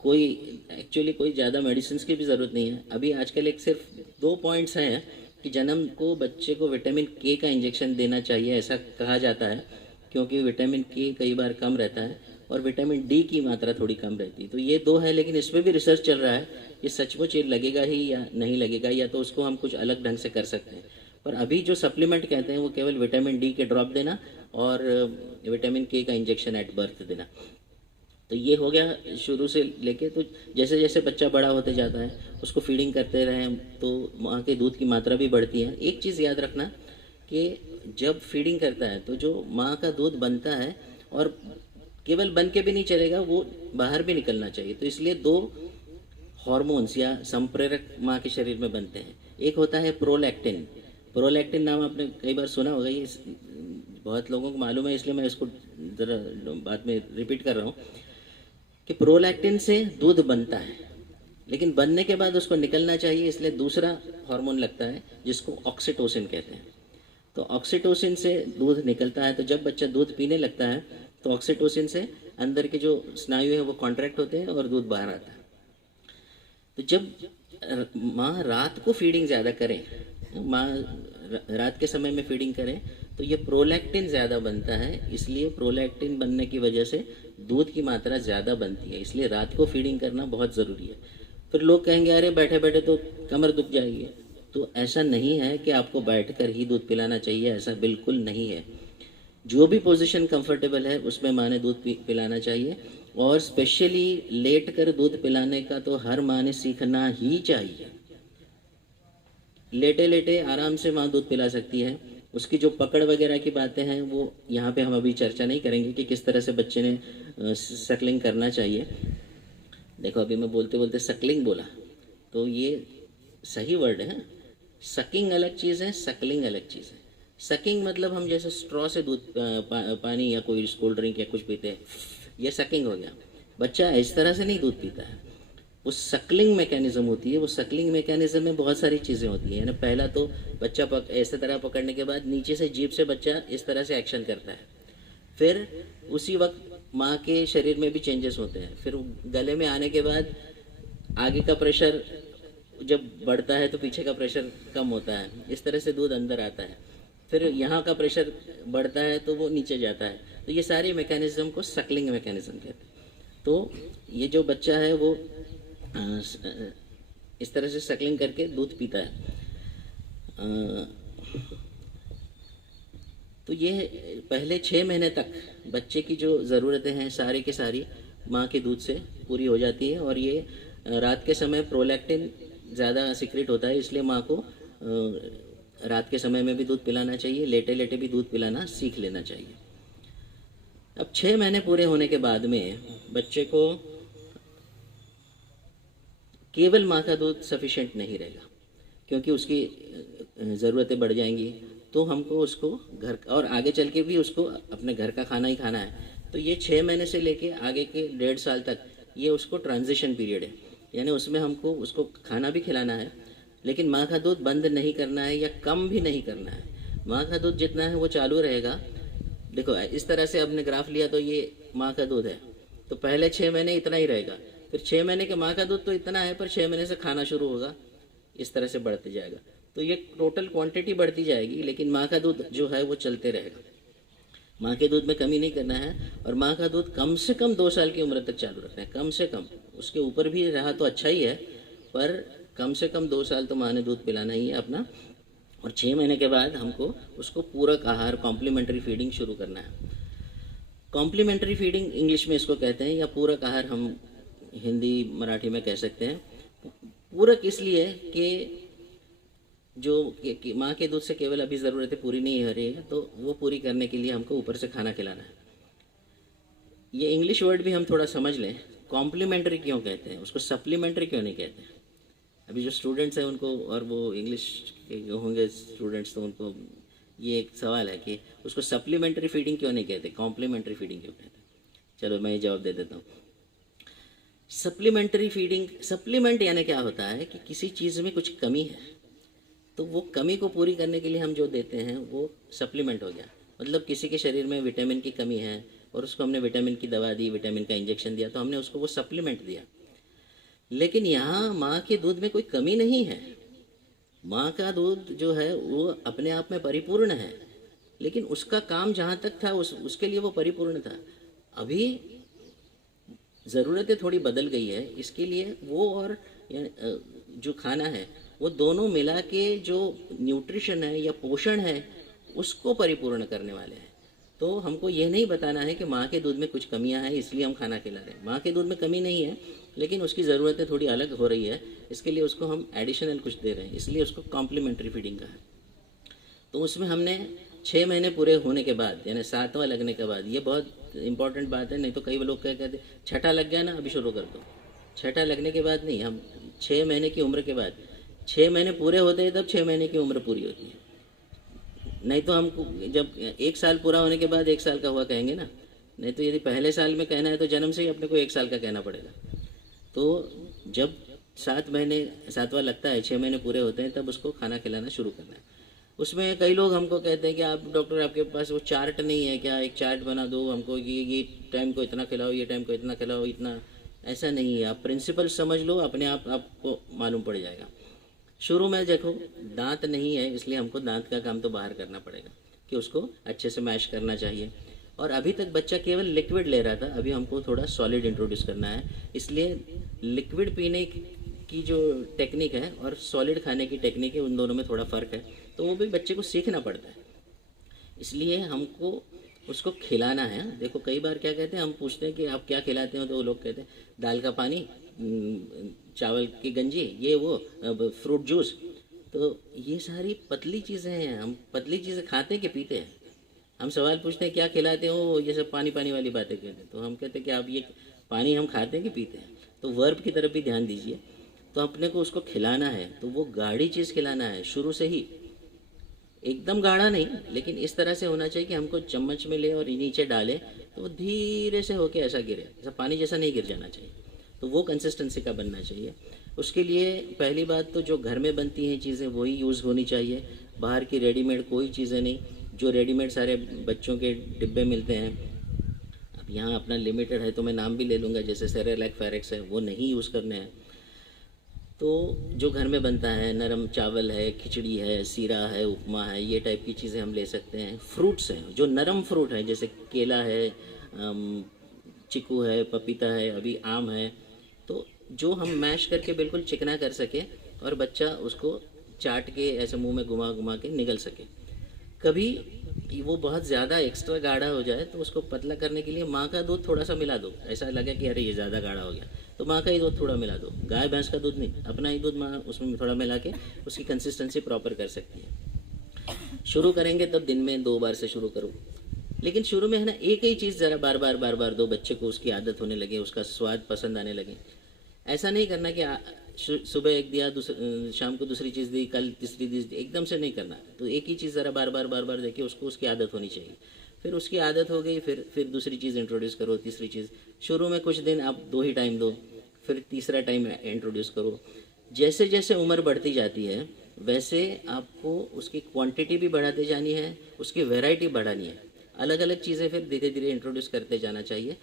कोई ज़्यादा मेडिसिन की भी ज़रूरत नहीं है। अभी आजकल एक सिर्फ 2 पॉइंट्स हैं कि जन्म को बच्चे को विटामिन के का इंजेक्शन देना चाहिए, ऐसा कहा जाता है, क्योंकि विटामिन के कई बार कम रहता है और विटामिन डी की मात्रा थोड़ी कम रहती है। तो ये 2 है, लेकिन इसमें भी रिसर्च चल रहा है, ये सचमुच ये लगेगा ही या नहीं लगेगा, या तो उसको हम कुछ अलग ढंग से कर सकते हैं। पर अभी जो सप्लीमेंट कहते हैं वो केवल विटामिन डी के ड्रॉप देना और विटामिन के का इंजेक्शन एट बर्थ देना। तो ये हो गया शुरू से लेके। तो जैसे जैसे बच्चा बड़ा होते जाता है उसको फीडिंग करते रहें तो माँ के दूध की मात्रा भी बढ़ती है। एक चीज़ याद रखना कि जब फीडिंग करता है तो जो माँ का दूध बनता है, और केवल बन के भी नहीं चलेगा, वो बाहर भी निकलना चाहिए। तो इसलिए दो हार्मोन्स या संप्रेरक माँ के शरीर में बनते हैं। एक होता है प्रोलैक्टिन। प्रोलैक्टिन नाम आपने कई बार सुना होगा, ये बहुत लोगों को मालूम है, इसलिए मैं इसको ज़रा बाद में रिपीट कर रहा हूँ कि प्रोलैक्टिन से दूध बनता है, लेकिन बनने के बाद उसको निकलना चाहिए, इसलिए दूसरा हार्मोन लगता है जिसको ऑक्सीटोसिन कहते हैं। तो ऑक्सीटोसिन से दूध निकलता है। तो जब बच्चा दूध पीने लगता है तो ऑक्सीटोसिन से अंदर के जो स्नायु है वो कॉन्ट्रैक्ट होते हैं और दूध बाहर आता है। तो जब माँ रात को फीडिंग ज़्यादा करें, माँ रात के समय में फीडिंग करें, तो ये प्रोलैक्टिन ज़्यादा बनता है। इसलिए प्रोलैक्टिन बनने की वजह से दूध की मात्रा ज़्यादा बनती है, इसलिए रात को फीडिंग करना बहुत ज़रूरी है। फिर लोग कहेंगे अरे बैठे बैठे तो कमर दुख जाएगी। तो ऐसा नहीं है कि आपको बैठकर ही दूध पिलाना चाहिए, ऐसा बिल्कुल नहीं है। जो भी पोजीशन कंफर्टेबल है उसमें माँ ने दूध पिलाना चाहिए। और स्पेशली लेट कर दूध पिलाने का तो हर माँ ने सीखना ही चाहिए। लेटे लेटे आराम से माँ दूध पिला सकती है। उसकी जो पकड़ वगैरह की बातें हैं वो यहाँ पे हम अभी चर्चा नहीं करेंगे कि किस तरह से बच्चे ने सकलिंग करना चाहिए। देखो अभी मैं बोलते बोलते सकलिंग बोला, तो ये सही वर्ड है। सकिंग अलग चीज़ है, सकलिंग अलग चीज़ है। सकिंग मतलब हम जैसे स्ट्रॉ से दूध पानी या कोई कोल्ड ड्रिंक या कुछ पीते हैं, ये सकिंग हो गया। बच्चा इस तरह से नहीं दूध पीता है, वो सकलिंग मैकेनिज्म होती है। वो सकलिंग मैकेनिज्म में बहुत सारी चीज़ें होती हैं ना। पहला तो बच्चा ऐसे तरह पकड़ने के बाद नीचे से जीभ से बच्चा इस तरह से एक्शन करता है। फिर उसी वक्त माँ के शरीर में भी चेंजेस होते हैं। फिर गले में आने के बाद आगे का प्रेशर जब बढ़ता है तो पीछे का प्रेशर कम होता है, इस तरह से दूध अंदर आता है। फिर यहाँ का प्रेशर बढ़ता है तो वो नीचे जाता है। तो ये सारी मैकेनिज्म को सकलिंग मैकेनिज्म कहते हैं। तो ये जो बच्चा है वो इस तरह से सकलिंग करके दूध पीता है। तो ये पहले 6 महीने तक बच्चे की जो ज़रूरतें हैं सारी की सारी माँ के दूध से पूरी हो जाती है। और ये रात के समय प्रोलैक्टिन ज़्यादा सिक्रेट होता है, इसलिए माँ को रात के समय में भी दूध पिलाना चाहिए, लेटे लेटे भी दूध पिलाना सीख लेना चाहिए। अब 6 महीने पूरे होने के बाद में बच्चे को केवल माँ का दूध सफिशिएंट नहीं रहेगा, क्योंकि उसकी ज़रूरतें बढ़ जाएंगी। तो हमको उसको घर और आगे चल के भी उसको अपने घर का खाना ही खाना है। तो ये 6 महीने से लेके आगे के 1.5 साल तक ये उसको ट्रांजिशन पीरियड है, यानी उसमें हमको उसको खाना भी खिलाना है, लेकिन माँ का दूध बंद नहीं करना है या कम भी नहीं करना है। माँ का दूध जितना है वो चालू रहेगा। देखो इस तरह से आपने ग्राफ लिया तो ये माँ का दूध है, तो पहले 6 महीने इतना ही रहेगा। फिर 6 महीने के माँ का दूध तो इतना है, पर 6 महीने से खाना शुरू होगा, इस तरह से बढ़ते जाएगा। तो ये टोटल क्वांटिटी बढ़ती जाएगी, लेकिन माँ का दूध जो है वो चलते रहेगा। माँ के दूध में कमी नहीं करना है। और माँ का दूध कम से कम 2 साल की उम्र तक चालू रखना है, कम से कम। उसके ऊपर भी रहा तो अच्छा ही है, पर कम से कम 2 साल तो माँ ने दूध पिलाना ही है अपना। और 6 महीने के बाद हमको उसको पूरक आहार कॉम्प्लीमेंट्री फीडिंग शुरू करना है। कॉम्प्लीमेंट्री फीडिंग इंग्लिश में इसको कहते हैं, या पूरक आहार हम हिंदी मराठी में कह सकते हैं। पूरक इसलिए कि जो माँ के दूध से केवल अभी ज़रूरतें पूरी नहीं हो रही है, तो वो पूरी करने के लिए हमको ऊपर से खाना खिलाना है। ये इंग्लिश वर्ड भी हम थोड़ा समझ लें, कॉम्प्लीमेंट्री क्यों कहते हैं, उसको सप्लीमेंट्री क्यों नहीं कहते हैं। अभी जो स्टूडेंट्स हैं उनको, और वो इंग्लिश के होंगे स्टूडेंट्स, तो उनको ये एक सवाल है कि उसको सप्लीमेंट्री फीडिंग क्यों नहीं कहते, कॉम्प्लीमेंट्री फीडिंग क्यों कहते हैं। चलो मैं ये जवाब दे देता हूँ। सप्लीमेंट्री फीडिंग, सप्लीमेंट यानी क्या होता है कि किसी चीज़ में कुछ कमी है, तो वो कमी को पूरी करने के लिए हम जो देते हैं वो सप्लीमेंट हो गया। मतलब किसी के शरीर में विटामिन की कमी है और उसको हमने विटामिन की दवा दी, विटामिन का इंजेक्शन दिया, तो हमने उसको वो सप्लीमेंट दिया। लेकिन यहाँ माँ के दूध में कोई कमी नहीं है। माँ का दूध जो है वो अपने आप में परिपूर्ण है, लेकिन उसका काम जहाँ तक था उसके लिए वो परिपूर्ण था। अभी ज़रूरतें थोड़ी बदल गई है, इसके लिए वो और जो खाना है वो दोनों मिला के जो न्यूट्रिशन है या पोषण है उसको परिपूर्ण करने वाले हैं। तो हमको ये नहीं बताना है कि माँ के दूध में कुछ कमियां हैं इसलिए हम खाना खिला रहे हैं। माँ के दूध में कमी नहीं है, लेकिन उसकी ज़रूरतें थोड़ी अलग हो रही है, इसके लिए उसको हम एडिशनल कुछ दे रहे हैं, इसलिए उसको कॉम्प्लीमेंट्री फीडिंग का है। तो उसमें हमने 6 महीने पूरे होने के बाद, यानी 7वां लगने के बाद, ये बहुत इंपॉर्टेंट बात है, नहीं तो कई लोग क्या कहते छठा लग गया ना अभी शुरू कर दो। छठा लगने के बाद नहीं, हम 6 महीने की उम्र के बाद, 6 महीने पूरे होते हैं तब 6 महीने की उम्र पूरी होती है। नहीं तो हम जब 1 साल पूरा होने के बाद 1 साल का हुआ कहेंगे ना, नहीं तो यदि पहले साल में कहना है तो जन्म से ही अपने को 1 साल का कहना पड़ेगा। तो जब 7 महीने 7वां लगता है, 6 महीने पूरे होते हैं, तब उसको खाना खिलाना शुरू करना है। उसमें कई लोग हमको कहते हैं कि आप डॉक्टर आपके पास वो चार्ट नहीं है क्या, एक चार्ट बना दो हमको, ये टाइम को इतना खिलाओ, ये टाइम को इतना खिलाओ, इतना। ऐसा नहीं है, आप प्रिंसिपल समझ लो, अपने आप आपको मालूम पड़ जाएगा। शुरू में देखो दांत नहीं है, इसलिए हमको दांत का काम तो बाहर करना पड़ेगा कि उसको अच्छे से मैश करना चाहिए। और अभी तक बच्चा केवल लिक्विड ले रहा था, अभी हमको थोड़ा सॉलिड इंट्रोड्यूस करना है, इसलिए लिक्विड पीने की जो टेक्निक है और सॉलिड खाने की टेक्निक है, उन दोनों में थोड़ा फ़र्क है, तो वो भी बच्चे को सीखना पड़ता है। इसलिए हमको उसको खिलाना है। देखो कई बार क्या कहते हैं, हम पूछते हैं कि आप क्या खिलाते हो, तो वो लोग कहते हैं दाल का पानी, चावल की गंजी, ये वो, फ्रूट जूस। तो ये सारी पतली चीज़ें हैं, हम पतली चीज़ें खाते हैं कि पीते हैं। हम सवाल पूछते हैं क्या खिलाते हो, ये सब पानी पानी वाली बातें कहते हैं, तो हम कहते हैं कि आप ये पानी हम खाते हैं कि पीते हैं। तो वर्ब की तरफ भी ध्यान दीजिए। तो अपने को उसको खिलाना है तो वो गाढ़ी चीज़ खिलाना है शुरू से ही, एकदम गाढ़ा नहीं, लेकिन इस तरह से होना चाहिए कि हमको चम्मच में ले और नीचे डाले तो वो धीरे से होके ऐसा गिरे, ऐसा पानी जैसा नहीं गिर जाना चाहिए। तो वो कंसिस्टेंसी का बनना चाहिए। उसके लिए पहली बात तो जो घर में बनती हैं चीज़ें वही यूज़ होनी चाहिए, बाहर की रेडीमेड कोई चीज़ें नहीं। जो रेडीमेड सारे बच्चों के डिब्बे मिलते हैं, अब यहाँ अपना लिमिटेड है तो मैं नाम भी ले लूँगा, जैसे सेरेलैक, फेरेक्स है, वो नहीं यूज़ करने हैं। तो जो घर में बनता है, नरम चावल है, खिचड़ी है, सीरा है, उपमा है, ये टाइप की चीज़ें हम ले सकते हैं। फ्रूट्स हैं, जो नरम फ्रूट है, जैसे केला है, चीकू है, पपीता है, अभी आम है, तो जो हम मैश करके बिल्कुल चिकना कर सके और बच्चा उसको चाट के ऐसे मुंह में घुमा घुमा के निगल सके। कभी वो बहुत ज़्यादा एक्स्ट्रा गाढ़ा हो जाए तो उसको पतला करने के लिए माँ का दूध थोड़ा सा मिला दो, ऐसा लगे कि अरे ये ज़्यादा गाढ़ा हो गया तो माँ का ही दूध थोड़ा मिला दो, गाय भैंस का दूध नहीं, अपना ही दूध माँ उसमें थोड़ा मिला के उसकी कंसिस्टेंसी प्रॉपर कर सकती है। शुरू करेंगे तब दिन में 2 बार से शुरू करो, लेकिन शुरू में है ना एक ही चीज़ ज़रा बार बार दो, बच्चे को उसकी आदत होने लगे, उसका स्वाद पसंद आने लगे। ऐसा नहीं करना कि सुबह एक दिया, शाम को दूसरी चीज़ दी, कल तीसरी चीज़ दी, एकदम से नहीं करना। तो एक ही चीज़ ज़रा बार बार देखिए, उसको उसकी आदत होनी चाहिए। फिर उसकी आदत हो गई, फिर दूसरी चीज़ इंट्रोड्यूस करो, तीसरी चीज़। शुरू में कुछ दिन आप 2 ही टाइम दो, फिर तीसरा टाइम इंट्रोड्यूस करो। जैसे जैसे उम्र बढ़ती जाती है वैसे आपको उसकी क्वांटिटी भी बढ़ाते जानी है, उसकी वैरायटी बढ़ानी है, अलग अलग चीज़ें फिर धीरे धीरे इंट्रोड्यूस करते जाना चाहिए।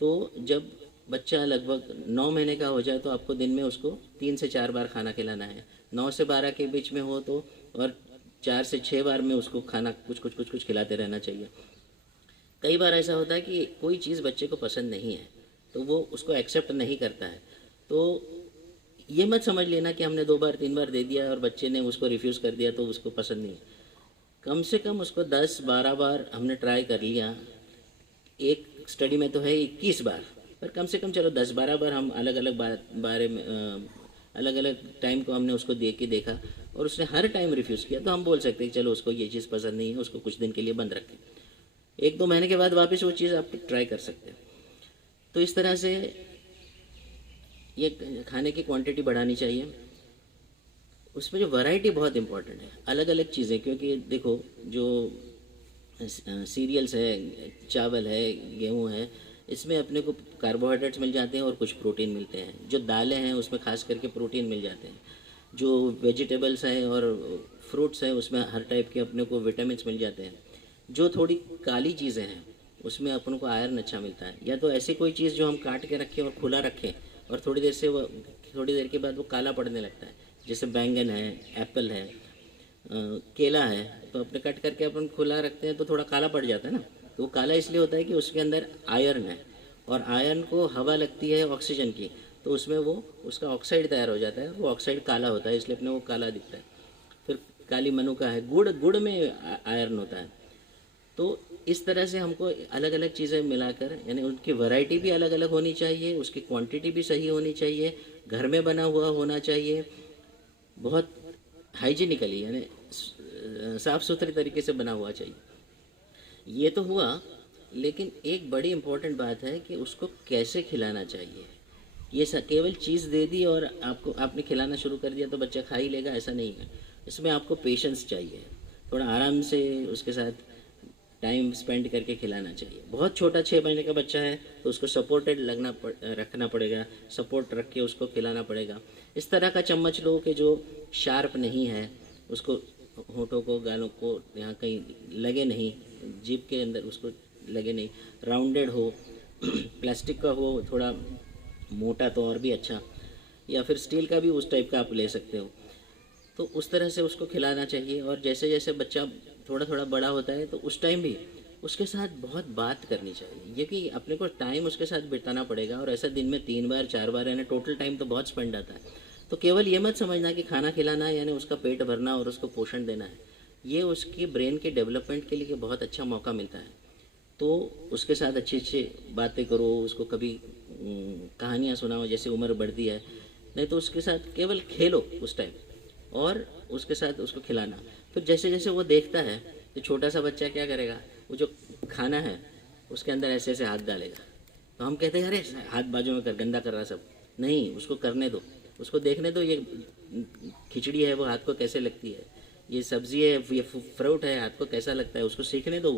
तो जब बच्चा लगभग 9 महीने का हो जाए तो आपको दिन में उसको 3 से 4 बार खाना खिलाना है। 9 से 12 के बीच में हो तो, और 4 से 6 बार में उसको खाना कुछ खिलाते रहना चाहिए। कई बार ऐसा होता है कि कोई चीज़ बच्चे को पसंद नहीं है तो वो उसको एक्सेप्ट नहीं करता है, तो ये मत समझ लेना कि हमने 2 बार 3 बार दे दिया और बच्चे ने उसको रिफ्यूज़ कर दिया तो उसको पसंद नहीं है। कम से कम उसको 10-12 बार हमने ट्राई कर लिया, एक स्टडी में तो है 21 बार, पर कम से कम चलो 10-12 बार हम अलग अलग बारे में अलग अलग टाइम को हमने उसको देख के देखा और उसने हर टाइम रिफ्यूज़ किया, तो हम बोल सकते हैं कि चलो उसको ये चीज़ पसंद नहीं है, उसको कुछ दिन के लिए बंद रखें। 1-2 महीने के बाद वापस वो चीज़ आप ट्राई कर सकते हैं। तो इस तरह से ये खाने की क्वांटिटी बढ़ानी चाहिए। उसमें जो वैरायटी बहुत इंपॉर्टेंट है, अलग अलग चीज़ें, क्योंकि देखो जो सीरियल्स है, चावल है, गेहूँ है, इसमें अपने को कार्बोहाइड्रेट्स मिल जाते हैं और कुछ प्रोटीन मिलते हैं। जो दालें हैं उसमें खास करके प्रोटीन मिल जाते हैं। जो वेजिटेबल्स हैं और फ्रूट्स हैं उसमें हर टाइप के अपने को विटामिन मिल जाते हैं। जो थोड़ी काली चीज़ें हैं उसमें अपन को आयरन अच्छा मिलता है। या तो ऐसी कोई चीज़ जो हम काट के रखें और खुला रखें और थोड़ी देर के बाद वो काला पड़ने लगता है, जैसे बैंगन है, एप्पल है, केला है, तो अपने कट करके अपन खुला रखते हैं तो थोड़ा काला पड़ जाता है ना। तो वो काला इसलिए होता है कि उसके अंदर आयरन है और आयरन को हवा लगती है ऑक्सीजन की, तो उसमें वो उसका ऑक्साइड तैयार हो जाता है, वो ऑक्साइड काला होता है, इसलिए अपने वो काला दिखता है। फिर काली मनुका है, गुड़ गुड़ में आयरन होता है। तो इस तरह से हमको अलग अलग चीज़ें मिलाकर, यानी उनकी वैरायटी भी अलग अलग होनी चाहिए, उसकी क्वांटिटी भी सही होनी चाहिए, घर में बना हुआ होना चाहिए, बहुत हाइजीनिकली, यानी साफ़ सुथरे तरीके से बना हुआ चाहिए। ये तो हुआ, लेकिन एक बड़ी इम्पोर्टेंट बात है कि उसको कैसे खिलाना चाहिए। ये केवल चीज़ दे दी और आपने खिलाना शुरू कर दिया तो बच्चा खा ही लेगा, ऐसा नहीं है। इसमें आपको पेशेंस चाहिए, थोड़ा आराम से उसके साथ टाइम स्पेंड करके खिलाना चाहिए। बहुत छोटा 6 महीने का बच्चा है तो उसको सपोर्टेड रखना पड़ेगा, सपोर्ट रख के उसको खिलाना पड़ेगा। इस तरह का चम्मच लो कि जो शार्प नहीं है, उसको होठों को, गालों को यहाँ कहीं लगे नहीं, जीभ के अंदर उसको लगे नहीं, राउंडेड हो, प्लास्टिक का हो, थोड़ा मोटा तो और भी अच्छा, या फिर स्टील का भी उस टाइप का आप ले सकते हो। तो उस तरह से उसको खिलाना चाहिए। और जैसे जैसे बच्चा थोड़ा थोड़ा बड़ा होता है तो उस टाइम भी उसके साथ बहुत बात करनी चाहिए, ये कि अपने को टाइम उसके साथ बिताना पड़ेगा। और ऐसा दिन में 3 बार 4 बार, यानी टोटल टाइम तो बहुत स्पेंड आता है। तो केवल ये मत समझना कि खाना खिलाना यानी उसका पेट भरना और उसको पोषण देना है, ये उसकी ब्रेन के डेवलपमेंट के लिए बहुत अच्छा मौका मिलता है। तो उसके साथ अच्छी अच्छी बातें करो, उसको कभी कहानियाँ सुनाओ जैसे उम्र बढ़ती है, नहीं तो उसके साथ केवल खेलो उस टाइम, और उसके साथ उसको खिलाना। फिर जैसे जैसे वो देखता है तो छोटा सा बच्चा क्या करेगा, वो जो खाना है उसके अंदर ऐसे ऐसे हाथ डालेगा। तो हम कहते हैं अरे हाथ बाजू में कर, गंदा कर रहा सब। नहीं, उसको करने दो, उसको देखने दो, ये खिचड़ी है वो हाथ को कैसे लगती है, ये सब्जी है, ये फ्रूट है, हाथ को कैसा लगता है, उसको सीखने दो।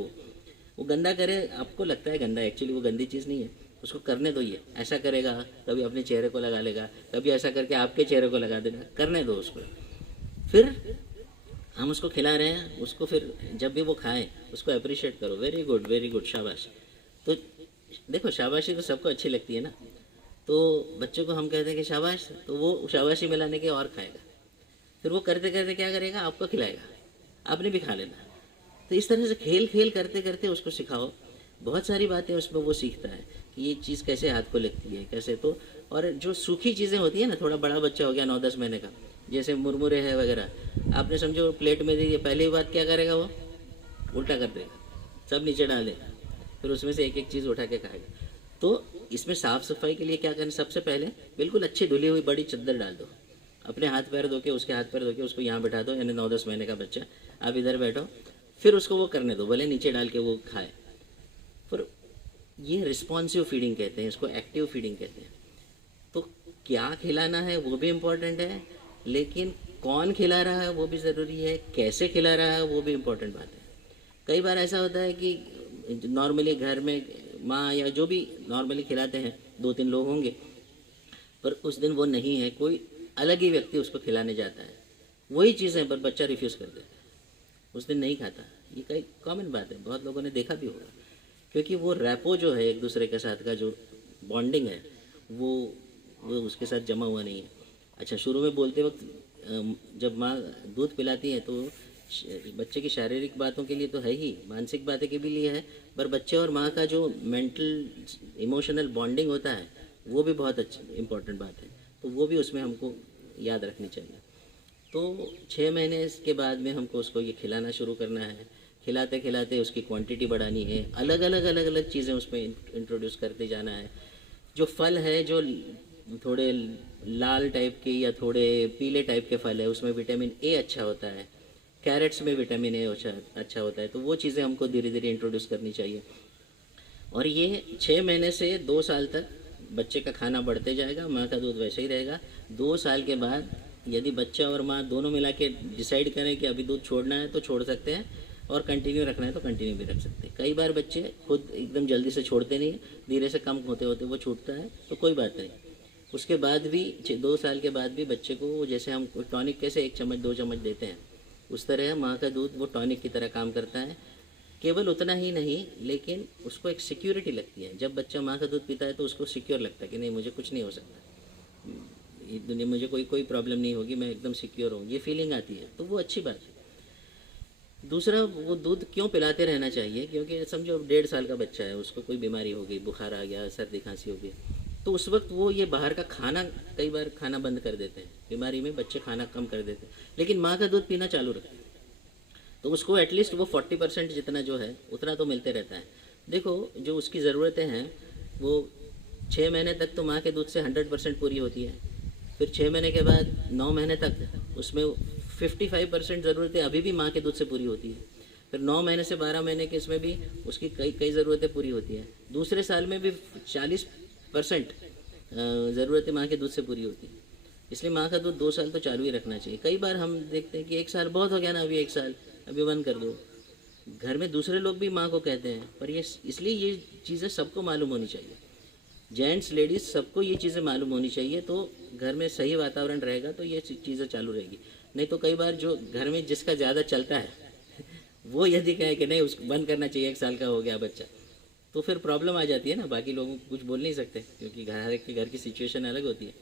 वो गंदा करे, आपको लगता है गंदा, एक्चुअली वो गंदी चीज़ नहीं है, उसको करने दो। ये ऐसा करेगा, कभी अपने चेहरे को लगा लेगा, कभी ऐसा करके आपके चेहरे को लगा देगा, करने दो उसको। फिर हम उसको खिला रहे हैं, उसको फिर जब भी वो खाए उसको अप्रिशिएट करो, वेरी गुड वेरी गुड, शाबाश। तो देखो, शाबाशी तो सबको अच्छी लगती है ना, तो बच्चों को हम कहते हैं कि शाबाश, तो वो शाबाशी मिलाने के और खाएगा। फिर वो करते करते क्या करेगा, आपको खिलाएगा, आपने भी खा लेना। तो इस तरह से खेल खेल करते करते उसको सिखाओ, बहुत सारी बातें उसमें वो सीखता है कि ये चीज़ कैसे हाथ को लगती है, कैसे। तो और जो सूखी चीज़ें होती है ना, थोड़ा बड़ा बच्चा हो गया 9-10 महीने का, जैसे मुरमुरे है वगैरह, आपने समझो प्लेट में दी, पहली बात क्या करेगा, वो उल्टा कर देगा, सब नीचे डालेगा, फिर उसमें से एक एक चीज़ उठा के खाएगा। तो इसमें साफ़ सफाई के लिए क्या करना, सबसे पहले बिल्कुल अच्छी धुली हुई बड़ी चादर डाल दो, अपने हाथ पैर धो के, उसके हाथ पैर धो के उसको यहाँ बैठा दो, यानी 9-10 महीने का बच्चा, आप इधर बैठो, फिर उसको वो करने दो, भले नीचे डाल के वो खाए। फिर ये रिस्पॉन्सिव फीडिंग कहते हैं, इसको एक्टिव फीडिंग कहते हैं। तो क्या खिलाना है वो भी इम्पोर्टेंट है, लेकिन कौन खिला रहा है वो भी ज़रूरी है, कैसे खिला रहा है वो भी इम्पोर्टेंट बात है। कई बार ऐसा होता है कि नॉर्मली घर में माँ या जो भी नॉर्मली खिलाते हैं, 2-3 लोग होंगे, पर उस दिन वो नहीं है, कोई अलग ही व्यक्ति उसको खिलाने जाता है, वही चीज़ें पर बच्चा रिफ्यूज़ कर देता है, उस दिन नहीं खाता। ये कई कॉमन बात है, बहुत लोगों ने देखा भी होगा, क्योंकि वो रैपो जो है एक दूसरे के साथ का जो बॉन्डिंग है वो उसके साथ जमा हुआ नहीं है। अच्छा, शुरू में बोलते वक्त जब माँ दूध पिलाती है तो बच्चे की शारीरिक बातों के लिए तो है ही, मानसिक बातें के भी लिए है, पर बच्चे और माँ का जो मेंटल इमोशनल बॉन्डिंग होता है वो भी बहुत अच्छी इम्पोर्टेंट बात है, तो वो भी उसमें हमको याद रखनी चाहिए। तो 6 महीने के बाद में हमको उसको ये खिलाना शुरू करना है, खिलाते खिलाते उसकी क्वांटिटी बढ़ानी है, अलग अलग चीज़ें उसमें इंट्रोड्यूस करते जाना है। जो फल है, जो थोड़े लाल टाइप के या थोड़े पीले टाइप के फल है, उसमें विटामिन ए अच्छा होता है, कैरेट्स में विटामिन ए अच्छा होता है, तो वो चीज़ें हमको धीरे धीरे इंट्रोड्यूस करनी चाहिए। और ये 6 महीने से 2 साल तक बच्चे का खाना बढ़ते जाएगा, माँ का दूध वैसे ही रहेगा। 2 साल के बाद यदि बच्चा और माँ दोनों मिला के डिसाइड करें कि अभी दूध छोड़ना है तो छोड़ सकते हैं, और कंटिन्यू रखना है तो कंटिन्यू भी रख सकते हैं। कई बार बच्चे खुद एकदम जल्दी से छोड़ते नहीं, धीरे से कम होते होते वो छूटता है, तो कोई बात नहीं। उसके बाद भी 2 साल के बाद भी बच्चे को, जैसे हम टॉनिक कैसे 1 चम्मच 2 चम्मच देते हैं, उस तरह माँ का दूध वो टॉनिक की तरह काम करता है। केवल उतना ही नहीं, लेकिन उसको एक सिक्योरिटी लगती है। जब बच्चा माँ का दूध पीता है तो उसको सिक्योर लगता है कि नहीं, मुझे कुछ नहीं हो सकता, ये दुनिया, मुझे कोई प्रॉब्लम नहीं होगी, मैं एकदम सिक्योर हूँ, ये फीलिंग आती है, तो वो अच्छी बात है। दूसरा, वो दूध क्यों पिलाते रहना चाहिए, क्योंकि समझो 1.5 साल का बच्चा है, उसको कोई बीमारी हो गई, बुखार आ गया, सर्दी खांसी हो गई, तो उस वक्त वो ये बाहर का खाना कई बार खाना बंद कर देते हैं, बीमारी में बच्चे खाना कम कर देते हैं, लेकिन माँ का दूध पीना चालू रखते हैं। तो उसको एटलीस्ट वो 40% जितना जो है उतना तो मिलते रहता है। देखो जो उसकी ज़रूरतें हैं वो 6 महीने तक तो माँ के दूध से 100% पूरी होती है। फिर 6 महीने के बाद 9 महीने तक उसमें 55% ज़रूरतें अभी भी माँ के दूध से पूरी होती है। फिर 9 महीने से 12 महीने के इसमें भी उसकी कई कई ज़रूरतें पूरी होती हैं। दूसरे साल में भी 40% ज़रूरतें माँ के दूध से पूरी होती है। इसलिए माँ का दूध 2 साल तो चालू ही रखना चाहिए। कई बार हम देखते हैं कि 1 साल बहुत हो गया ना, अभी 1 साल अभी बंद कर दो। घर में दूसरे लोग भी माँ को कहते हैं, पर ये इसलिए ये चीज़ें सबको मालूम होनी चाहिए, जेंट्स लेडीज़ सबको ये चीज़ें मालूम होनी चाहिए। तो घर में सही वातावरण रहेगा तो ये चीज़ें चालू रहेगी। नहीं तो कई बार जो घर में जिसका ज़्यादा चलता है वो यदि कहे कि नहीं उसको बंद करना चाहिए, 1 साल का हो गया बच्चा, तो फिर प्रॉब्लम आ जाती है ना। बाकी लोगों को कुछ बोल नहीं सकते क्योंकि हर एक के घर की सिचुएशन अलग होती है।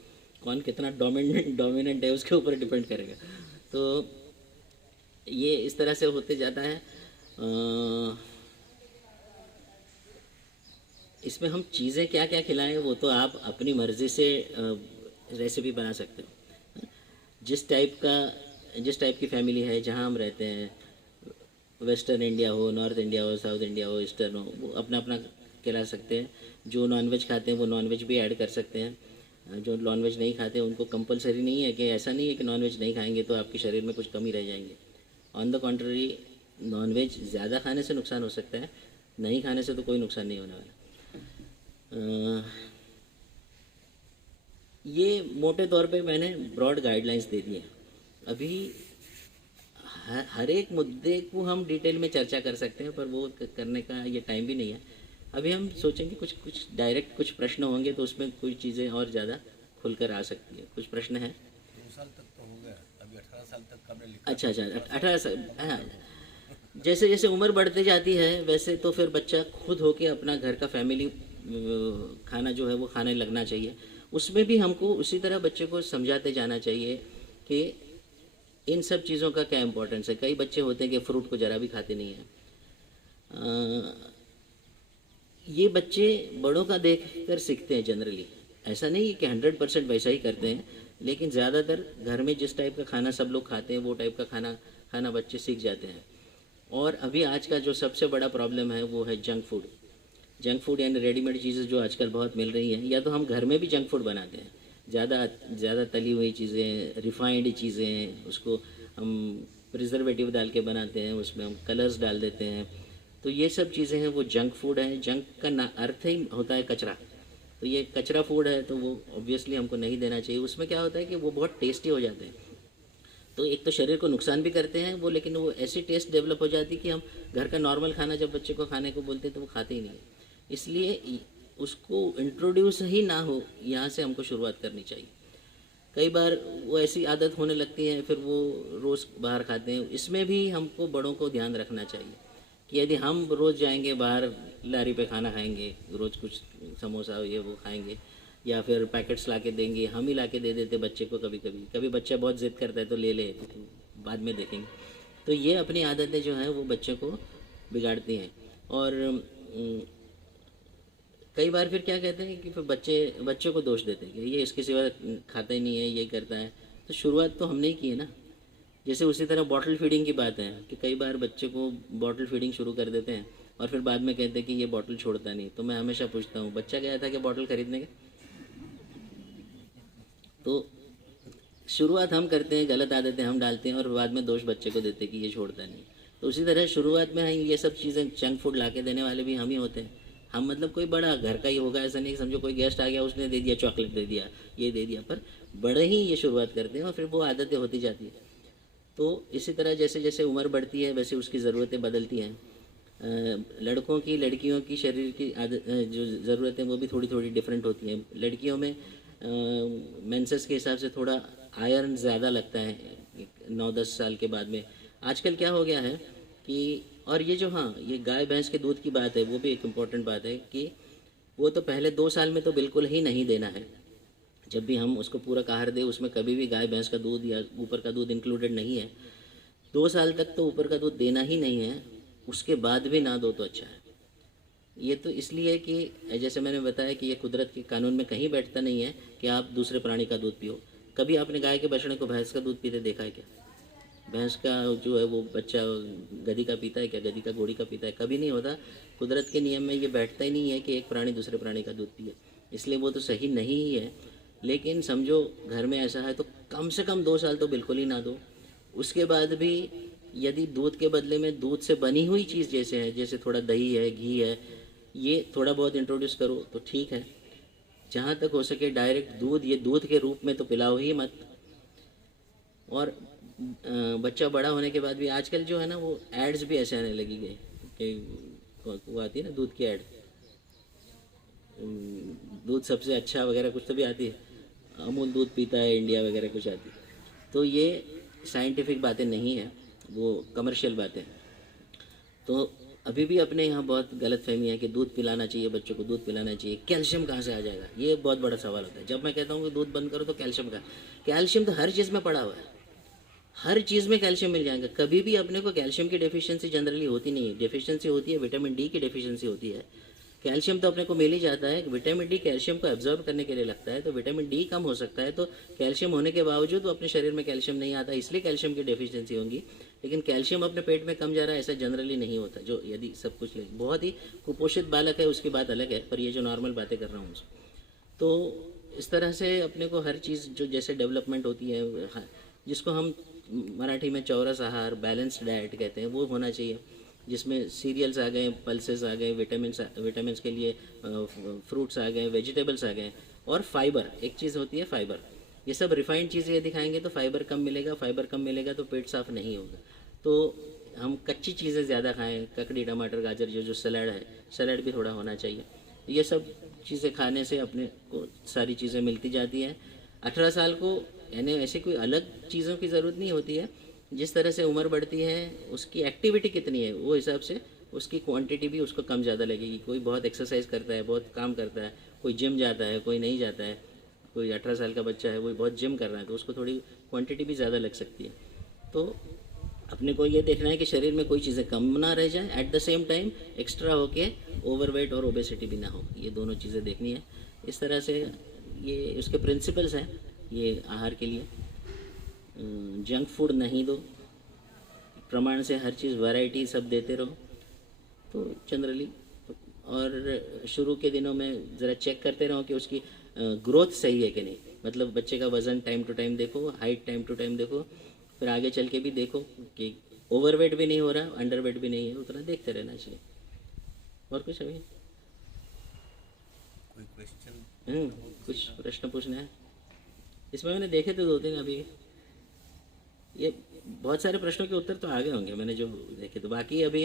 कौन कितना डोमिनेंट है उसके ऊपर डिपेंड करेगा। तो ये इस तरह से होते जाता है। इसमें हम चीज़ें क्या क्या खिलाएं वो तो आप अपनी मर्ज़ी से रेसिपी बना सकते हो। जिस टाइप की फैमिली है, जहाँ हम रहते हैं, वेस्टर्न इंडिया हो, नॉर्थ इंडिया हो, साउथ इंडिया हो, ईस्टर्न हो, वो अपना अपना खिला सकते हैं। जो नॉनवेज खाते हैं वो नॉनवेज भी ऐड कर सकते हैं। जो नॉनवेज नहीं खाते उनको कंपलसरी नहीं है कि ऐसा नहीं है कि नॉनवेज नहीं खाएंगे तो आपके शरीर में कुछ कमी रह जाएंगे। ऑन द कॉन्ट्ररी, नॉनवेज ज़्यादा खाने से नुकसान हो सकता है, नहीं खाने से तो कोई नुकसान नहीं होने वाला। ये मोटे तौर पे मैंने ब्रॉड गाइडलाइंस दे दी हैं। अभी हर एक मुद्दे को हम डिटेल में चर्चा कर सकते हैं, पर वो करने का ये टाइम भी नहीं है। अभी हम सोचेंगे कुछ डायरेक्ट कुछ प्रश्न होंगे तो उसमें कोई चीज़ें और ज़्यादा खुलकर आ सकती है। कुछ प्रश्न है? 2 साल तक तो हो गया, अभी 18 साल तक कब लिखा? अच्छा 18 साल। हाँ, जैसे जैसे उम्र बढ़ती जाती है वैसे तो फिर बच्चा खुद होके अपना घर का फैमिली खाना जो है वो खाने लगना चाहिए। उसमें भी हमको उसी तरह बच्चे को समझाते जाना चाहिए कि इन सब चीज़ों का क्या इम्पोर्टेंस है। कई बच्चे होते हैं कि फ्रूट को ज़रा भी खाते नहीं हैं। ये बच्चे बड़ों का देख कर सीखते हैं जनरली। ऐसा नहीं कि 100% वैसा ही करते हैं, लेकिन ज़्यादातर घर में जिस टाइप का खाना सब लोग खाते हैं वो टाइप का खाना बच्चे सीख जाते हैं। और अभी आज का जो सबसे बड़ा प्रॉब्लम है वो है जंक फूड यानी रेडीमेड चीज़ें जो आजकल बहुत मिल रही हैं। या तो हम घर में भी जंक फूड बनाते हैं, ज़्यादा तली हुई चीज़ें, रिफाइंड चीज़ें, उसको हम प्रिजर्वेटिव डाल के बनाते हैं, उसमें हम कलर्स डाल देते हैं। तो ये सब चीज़ें हैं वो जंक फूड है। जंक का ना अर्थ ही होता है कचरा, तो ये कचरा फूड है, तो वो ऑब्वियसली हमको नहीं देना चाहिए। उसमें क्या होता है कि वो बहुत टेस्टी हो जाते हैं, तो एक तो शरीर को नुकसान भी करते हैं वो, लेकिन वो ऐसी टेस्ट डेवलप हो जाती है कि हम घर का नॉर्मल खाना जब बच्चे को खाने को बोलते हैं तो वो खाते ही नहीं है। इसलिए उसको इंट्रोड्यूस ही ना हो, यहाँ से हमको शुरुआत करनी चाहिए। कई बार वो ऐसी आदत होने लगती है फिर वो रोज़ बाहर खाते हैं। इसमें भी हमको बड़ों को ध्यान रखना चाहिए कि यदि हम रोज़ जाएंगे बाहर लारी पे खाना खाएंगे, रोज़ कुछ समोसा ये वो खाएंगे, या फिर पैकेट्स ला के देंगे, हम ही ला के दे देते बच्चे को। कभी बच्चा बहुत ज़िद करता है तो ले ले, तो बाद में देखेंगे। तो ये अपनी आदतें जो हैं वो बच्चे को बिगाड़ती हैं। और कई बार फिर क्या कहते हैं कि फिर बच्चे को दोष देते हैं कि ये इसके सिवा खाता ही नहीं है, ये करता है। तो शुरुआत तो हमने ही की है ना। जैसे उसी तरह बॉटल फीडिंग की बात है कि कई बार बच्चे को बॉटल फीडिंग शुरू कर देते हैं और फिर बाद में कहते हैं कि ये बॉटल छोड़ता नहीं। तो मैं हमेशा पूछता हूँ, बच्चा गया था कि बॉटल खरीदने के? तो शुरुआत हम करते हैं, गलत आदतें हम डालते हैं और बाद में दोष बच्चे को देते हैं कि ये छोड़ता नहीं। तो उसी तरह शुरुआत में हम ये सब चीज़ें जंक फूड ला के देने वाले भी हम ही होते हैं। हम मतलब कोई बड़ा घर का ही होगा ऐसा नहीं, समझो कोई गेस्ट आ गया उसने दे दिया, चॉकलेट दे दिया, ये दे दिया, पर बड़े ही ये शुरुआत करते हैं और फिर वो आदतें होती जाती है। तो इसी तरह जैसे जैसे उम्र बढ़ती है वैसे उसकी ज़रूरतें बदलती हैं। लड़कों की लड़कियों की शरीर की जो ज़रूरतें वो भी थोड़ी थोड़ी डिफरेंट होती हैं। लड़कियों में मेंसेस के हिसाब से थोड़ा आयरन ज़्यादा लगता है 9-10 साल के बाद में। आजकल क्या हो गया है कि, और ये जो, हाँ, ये गाय भैंस के दूध की बात है वो भी एक इम्पॉर्टेंट बात है कि वो तो पहले 2 साल में तो बिल्कुल ही नहीं देना है। जब भी हम उसको पूरा आहार दें उसमें कभी भी गाय भैंस का दूध या ऊपर का दूध इंक्लूडेड नहीं है। 2 साल तक तो ऊपर का दूध देना ही नहीं है, उसके बाद भी ना दो तो अच्छा है। ये तो इसलिए कि जैसे मैंने बताया कि ये कुदरत के कानून में कहीं बैठता नहीं है कि आप दूसरे प्राणी का दूध पियो। कभी आपने गाय के बछड़े को भैंस का दूध पीते देखा है क्या? भैंस का जो है वो बच्चा गधी का पीता है क्या? गधी का घोड़ी का पीता है? कभी नहीं होता। कुदरत के नियम में ये बैठता ही नहीं है कि एक प्राणी दूसरे प्राणी का दूध पिए, इसलिए वो तो सही नहीं ही है। लेकिन समझो घर में ऐसा है तो कम से कम 2 साल तो बिल्कुल ही ना दो। उसके बाद भी यदि दूध के बदले में दूध से बनी हुई चीज़ जैसे है, जैसे थोड़ा दही है, घी है, ये थोड़ा बहुत इंट्रोड्यूस करो तो ठीक है। जहाँ तक हो सके डायरेक्ट दूध, ये दूध के रूप में तो पिलाओ ही मत। और बच्चा बड़ा होने के बाद भी आजकल जो है ना वो एड्स भी ऐसे आने लगी गई कि वो आती है ना दूध की एड, दूध सबसे अच्छा वगैरह कुछ तो भी आती है, अमूल दूध पीता है इंडिया वगैरह कुछ आती है। तो ये साइंटिफिक बातें नहीं है, वो कमर्शियल बातें हैं। तो अभी भी अपने यहाँ बहुत गलत फहमी है कि दूध पिलाना चाहिए बच्चों को, दूध पिलाना चाहिए। कैल्शियम कहाँ से आ जाएगा, ये बहुत बड़ा सवाल होता है। जब मैं कहता हूँ कि दूध बंद करो तो कैल्शियम का, कैल्शियम तो हर चीज़ में पड़ा हुआ है, हर चीज़ में कैल्शियम मिल जाएगा। कभी भी अपने को कैल्शियम की डेफिशिएंसी जनरली होती नहीं है। डेफिशिएंसी होती है विटामिन डी की डेफिशिएंसी होती है। कैल्शियम तो अपने को मिल ही जाता है। विटामिन डी कैल्शियम को एब्जॉर्ब करने के लिए लगता है, तो विटामिन डी कम हो सकता है, तो कैल्शियम होने के बावजूद वो अपने शरीर में कैल्शियम नहीं आता, इसलिए कैल्शियम की डेफिशिएंसी होगी। लेकिन कैल्शियम अपने पेट में कम जा रहा है ऐसा जनरली नहीं होता। जो यदि सब कुछ बहुत ही कुपोषित बालक है उसकी बात अलग है, पर ये जो नॉर्मल बातें कर रहा हूँ तो इस तरह से अपने को हर चीज़ जो जैसे डेवलपमेंट होती है, जिसको हम मराठी में चौरस आहार, बैलेंस्ड डाइट कहते हैं, वो होना चाहिए, जिसमें सीरियल्स आ गए, पल्सेस आ गए, विटामिन्स के लिए फ्रूट्स आ गए, वेजिटेबल्स आ गए, और फाइबर एक चीज़ होती है फाइबर। ये सब रिफाइंड चीज़ें यदि खाएंगे तो फाइबर कम मिलेगा, फाइबर कम मिलेगा तो पेट साफ नहीं होगा। तो हम कच्ची चीज़ें ज़्यादा खाएं, ककड़ी, टमाटर, गाजर, जो सलाद है, सलाद भी थोड़ा होना चाहिए। ये सब चीज़ें खाने से अपने को सारी चीज़ें मिलती जाती हैं। 18 साल को यानी ऐसे कोई अलग चीज़ों की ज़रूरत नहीं होती है। जिस तरह से उम्र बढ़ती है उसकी एक्टिविटी कितनी है वो हिसाब से उसकी क्वांटिटी भी उसको कम ज़्यादा लगेगी। कोई बहुत एक्सरसाइज करता है, बहुत काम करता है, कोई जिम जाता है, कोई नहीं जाता है। कोई 18 साल का बच्चा है वो बहुत जिम कर रहा है तो उसको थोड़ी क्वांटिटी भी ज़्यादा लग सकती है। तो अपने को ये देखना है कि शरीर में कोई चीज़ें कम ना रह जाए, at the same time extra होके ओवरवेट और ओबेसिटी भी ना हो। ये दोनों चीज़ें देखनी है। इस तरह से ये उसके प्रिंसिपल्स हैं ये आहार के लिए। जंक फूड नहीं दो, प्रमाण से हर चीज़ वैरायटी सब देते रहो तो जनरली। और शुरू के दिनों में ज़रा चेक करते रहो कि उसकी ग्रोथ सही है कि नहीं, मतलब बच्चे का वज़न टाइम टू टाइम देखो, हाइट टाइम टू टाइम देखो, फिर आगे चल के भी देखो कि ओवरवेट भी नहीं हो रहा, अंडरवेट भी नहीं है, उतना देखते रहना चाहिए। और कुछ अभी कोई क्वेश्चन? कुछ प्रश्न पूछना है? इसमें मैंने देखे थे 2-3 अभी, ये बहुत सारे प्रश्नों के उत्तर तो आ गए होंगे मैंने जो देखे, तो बाकी अभी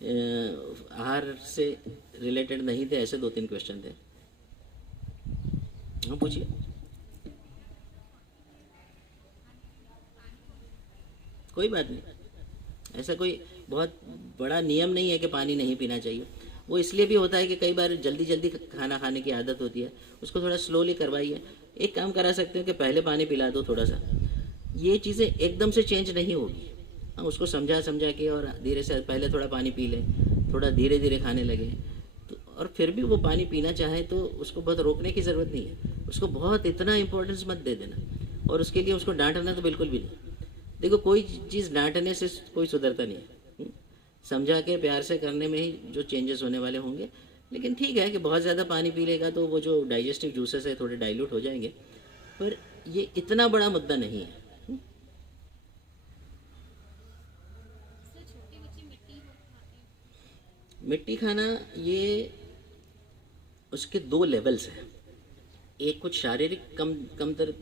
आहार से रिलेटेड नहीं थे, ऐसे 2-3 क्वेश्चन थे। हाँ पूछिए। कोई बात नहीं, ऐसा कोई बहुत बड़ा नियम नहीं है कि पानी नहीं पीना चाहिए। वो इसलिए भी होता है कि कई बार जल्दी जल्दी खाना खाने की आदत होती है, उसको थोड़ा स्लोली करवाइए। एक काम करा सकते हो कि पहले पानी पिला दो थोड़ा सा, ये चीज़ें एकदम से चेंज नहीं होगी। हाँ उसको समझा समझा के और धीरे से पहले थोड़ा पानी पी लें, थोड़ा धीरे धीरे खाने लगे तो, और फिर भी वो पानी पीना चाहे तो उसको बहुत रोकने की ज़रूरत नहीं है। उसको बहुत इतना इम्पोर्टेंस मत दे देना, और उसके लिए उसको डांटना तो बिल्कुल भी नहीं। देखो कोई चीज़ डांटने से कोई सुधरता नहीं है, समझा के प्यार से करने में ही जो चेंजेस होने वाले होंगे। लेकिन ठीक है कि बहुत ज़्यादा पानी पी लेगा तो वो जो डाइजेस्टिव जूसेस है थोड़े डाइल्यूट हो जाएंगे, पर ये इतना बड़ा मुद्दा नहीं है। मिट्टी खाना ये उसके 2 लेवल्स हैं। एक कुछ शारीरिक कमतर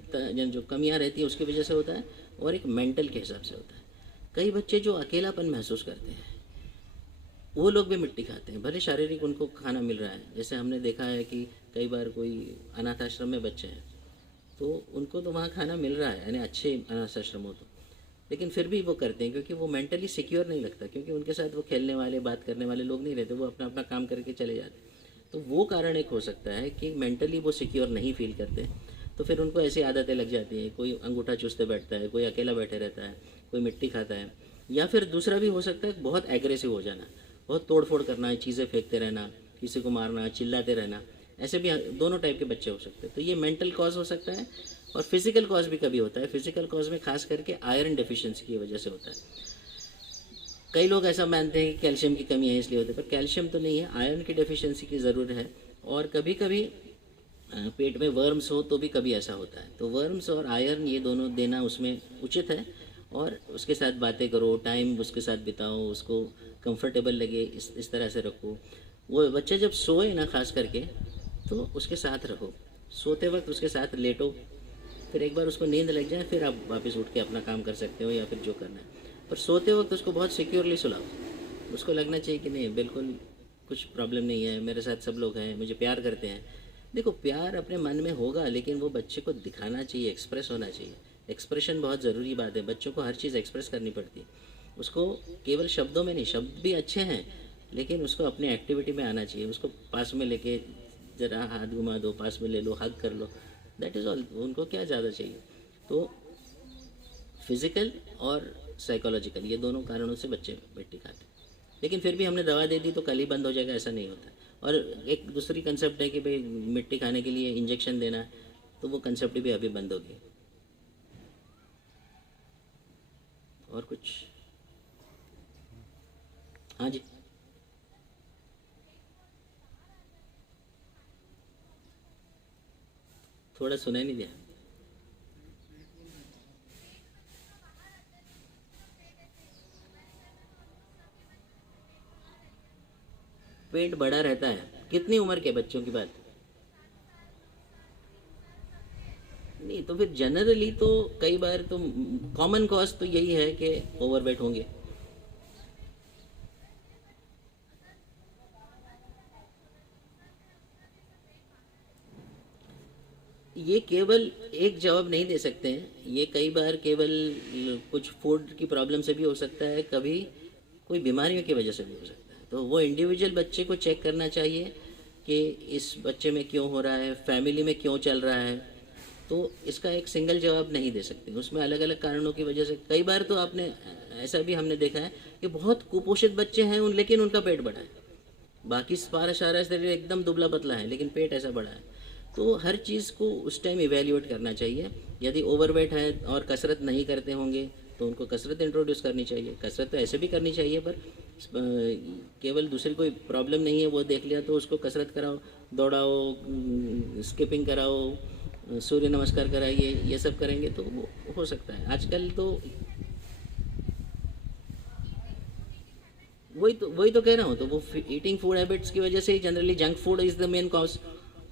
जो कमियां रहती है उसकी वजह से होता है, और एक मेंटल के हिसाब से होता है। कई बच्चे जो अकेलापन महसूस करते हैं वो लोग भी मिट्टी खाते हैं, भले शारीरिक उनको खाना मिल रहा है। जैसे हमने देखा है कि कई बार कोई अनाथ आश्रम में बच्चे हैं तो उनको तो वहाँ खाना मिल रहा है, यानी अच्छे अनाथ आश्रम हो तो, लेकिन फिर भी वो करते हैं क्योंकि वो मेंटली सिक्योर नहीं लगता, क्योंकि उनके साथ वो खेलने वाले बात करने वाले लोग नहीं रहते, वो अपना अपना काम करके चले जाते। तो वो कारण एक हो सकता है कि मेंटली वो सिक्योर नहीं फील करते, तो फिर उनको ऐसी आदतें लग जाती हैं। कोई अंगूठा चूसते बैठता है, कोई अकेला बैठे रहता है, कोई मिट्टी खाता है, या फिर दूसरा भी हो सकता है बहुत एग्रेसिव हो जाना, बहुत तोड़ फोड़ करना है, चीज़ें फेंकते रहना, किसी को मारना, चिल्लाते रहना, ऐसे भी दोनों टाइप के बच्चे हो सकते हैं। तो ये मेंटल कॉज हो सकता है और फिजिकल कॉज भी कभी होता है। फिजिकल कॉज में खास करके आयरन डेफिशिएंसी की वजह से होता है। कई लोग ऐसा मानते हैं कि कैल्शियम की कमी है इसलिए होता है, पर कैल्शियम तो नहीं है, आयरन की डेफिशिएंसी की ज़रूर है। और कभी कभी पेट में वर्म्स हो तो भी कभी ऐसा होता है। तो वर्म्स और आयरन ये दोनों देना उसमें उचित है, और उसके साथ बातें करो, टाइम उसके साथ बिताओ, उसको कंफर्टेबल लगे इस तरह से रखो। वो बच्चा जब सोए ना खास करके, तो उसके साथ रहो, सोते वक्त उसके साथ लेटो, फिर एक बार उसको नींद लग जाए फिर आप वापस उठ के अपना काम कर सकते हो या फिर जो करना है। पर सोते वक्त उसको बहुत सिक्योरली सुलाओ, उसको लगना चाहिए कि नहीं बिल्कुल कुछ प्रॉब्लम नहीं है, मेरे साथ सब लोग हैं, मुझे प्यार करते हैं। देखो प्यार अपने मन में होगा, लेकिन वो बच्चे को दिखाना चाहिए, एक्सप्रेस होना चाहिए। एक्सप्रेशन बहुत ज़रूरी बात है, बच्चों को हर चीज़ एक्सप्रेस करनी पड़ती है। उसको केवल शब्दों में नहीं, शब्द भी अच्छे हैं लेकिन उसको अपनी एक्टिविटी में आना चाहिए। उसको पास में लेके ज़रा हाथ घुमा दो, पास में ले लो, हग कर लो, दैट इज़ ऑल। उनको क्या ज़्यादा चाहिए। तो फिज़िकल और साइकोलॉजिकल ये दोनों कारणों से बच्चे मिट्टी खाते हैं। लेकिन फिर भी हमने दवा दे दी तो कल ही बंद हो जाएगा, ऐसा नहीं होता। और एक दूसरी कंसेप्ट है कि भाई मिट्टी खाने के लिए इंजेक्शन देना है, तो वो कंसेप्ट भी अभी बंद होगी। और कुछ? हाँ जी, थोड़ा सुनाई नहीं दिया। पेट बड़ा रहता है, कितनी उम्र के बच्चों की बात? नहीं तो फिर जनरली तो कई बार तो कॉमन कॉज तो यही है कि ओवरवेट होंगे। ये केवल एक जवाब नहीं दे सकते हैं, ये कई बार केवल कुछ फूड की प्रॉब्लम से भी हो सकता है, कभी कोई बीमारियों की वजह से भी हो सकता है। तो वो इंडिविजुअल बच्चे को चेक करना चाहिए कि इस बच्चे में क्यों हो रहा है, फैमिली में क्यों चल रहा है। तो इसका एक सिंगल जवाब नहीं दे सकते, उसमें अलग अलग कारणों की वजह से। कई बार तो आपने ऐसा भी हमने देखा है कि बहुत कुपोषित बच्चे हैं लेकिन उनका पेट बड़ा है, बाकी सारा सारा शरीर एकदम दुबला पतला है लेकिन पेट ऐसा बड़ा है। तो हर चीज़ को उस टाइम इवेल्युएट करना चाहिए। यदि ओवरवेट है और कसरत नहीं करते होंगे तो उनको कसरत इंट्रोड्यूस करनी चाहिए। कसरत तो ऐसे भी करनी चाहिए, पर केवल दूसरी कोई प्रॉब्लम नहीं है वो देख लिया तो उसको कसरत कराओ, दौड़ाओ, स्किपिंग कराओ, सूर्य नमस्कार कराइए, ये सब करेंगे तो वो हो सकता है। आजकल तो वही तो कह रहा हूँ। तो वो ईटिंग फूड हैबिट्स की वजह से ही generally junk food is the main cause.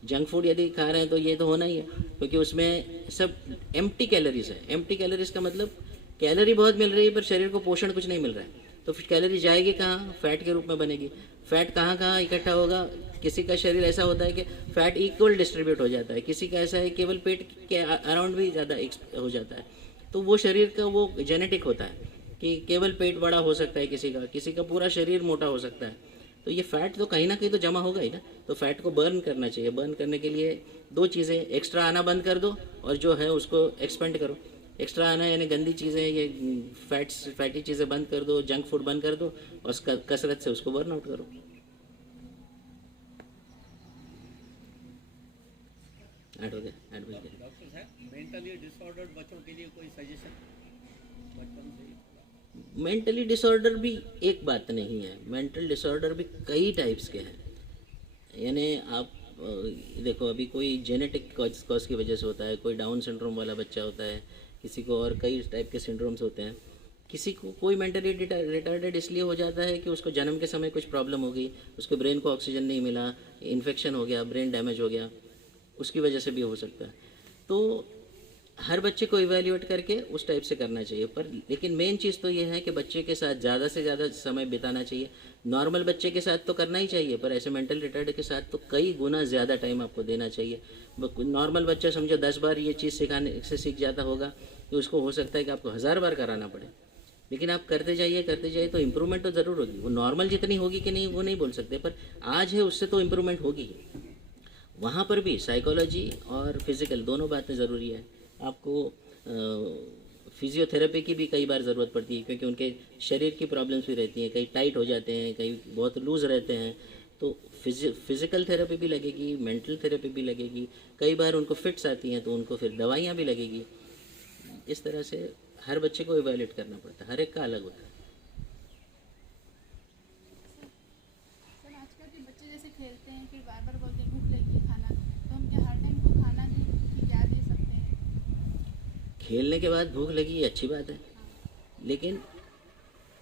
Junk food यदि खा रहे हैं तो ये तो होना ही है, क्योंकि उसमें सब एम्प्टी कैलोरीज है। एम्प्टी कैलोरीज का मतलब कैलोरी बहुत मिल रही है पर शरीर को पोषण कुछ नहीं मिल रहा है। तो फिर कैलोरी जाएगी कहाँ? फैट के रूप में बनेगी। फैट कहाँ कहाँ इकट्ठा होगा? किसी का शरीर ऐसा होता है कि फैट इक्वल डिस्ट्रीब्यूट हो जाता है, किसी का ऐसा है केवल पेट के अराउंड भी ज़्यादा हो जाता है। तो वो शरीर का वो जेनेटिक होता है कि केवल पेट बड़ा हो सकता है किसी का पूरा शरीर मोटा हो सकता है। तो ये फैट तो कहीं ना कहीं तो जमा होगा ही ना। तो फैट को बर्न करना चाहिए। बर्न करने के लिए दो चीज़ें, एक्स्ट्रा आना बंद कर दो और जो है उसको एक्सपेंड करो। एक्स्ट्रा आना यानी गंदी चीज़ें, ये फैटी चीज़ें बंद कर दो, जंक फूड बंद कर दो और कसरत से उसको बर्न आउट करो। 8 हो गया, 8 बज गया। डॉक्टर साहब, मेंटली डिसऑर्डर्ड बच्चों के लिए कोई सजेशन बचपन से ही? मेंटली डिसऑर्डर भी एक बात नहीं है, मेंटल डिसऑर्डर भी कई टाइप्स के हैं। यानी आप देखो, अभी कोई जेनेटिक कॉज की वजह से होता है, कोई डाउन सिंड्रोम वाला बच्चा होता है, किसी को और कई टाइप के सिंड्रोम्स होते हैं। किसी को कोई मेंटली रिटार्डेड इसलिए हो जाता है कि उसको जन्म के समय कुछ प्रॉब्लम हो गई, उसके ब्रेन को ऑक्सीजन नहीं मिला, इन्फेक्शन हो गया, ब्रेन डैमेज हो गया, उसकी वजह से भी हो सकता है। तो हर बच्चे को इवेल्युएट करके उस टाइप से करना चाहिए। पर लेकिन मेन चीज़ तो ये है कि बच्चे के साथ ज़्यादा से ज़्यादा समय बिताना चाहिए। नॉर्मल बच्चे के साथ तो करना ही चाहिए, पर ऐसे मेंटल रिटार्ड के साथ तो कई गुना ज़्यादा टाइम आपको देना चाहिए। नॉर्मल बच्चा समझो 10 बार ये चीज़ सिखाने से सीख जाता होगा, कि उसको हो सकता है कि आपको 1000 बार कराना पड़े। लेकिन आप करते जाइए तो इम्प्रूवमेंट तो ज़रूर होगी। वो नॉर्मल जितनी होगी कि नहीं वो नहीं बोल सकते, पर आज है उससे तो इम्प्रूवमेंट होगी ही। वहाँ पर भी साइकोलॉजी और फिज़िकल दोनों बातें ज़रूरी है। आपको फिजियोथेरेपी की भी कई बार ज़रूरत पड़ती है, क्योंकि उनके शरीर की प्रॉब्लम्स भी रहती हैं, कई टाइट हो जाते हैं, कई बहुत लूज़ रहते हैं। तो फिज़िकल थेरेपी भी लगेगी, मेंटल थेरेपी भी लगेगी, कई बार उनको फिट्स आती हैं तो उनको फिर दवाइयाँ भी लगेगी। इस तरह से हर बच्चे को इवैल्यूएट करना पड़ता है, हर एक का अलग होता है। सर आजकल के बच्चे जैसे खेलते हैं फिर बार बार बोलते हैं भूख लगी है खाना दो, तो हम क्या हर टाइम को खाना नहीं कि क्या दे सकते हैं? खेलने के बाद भूख लगी ये अच्छी बात है, लेकिन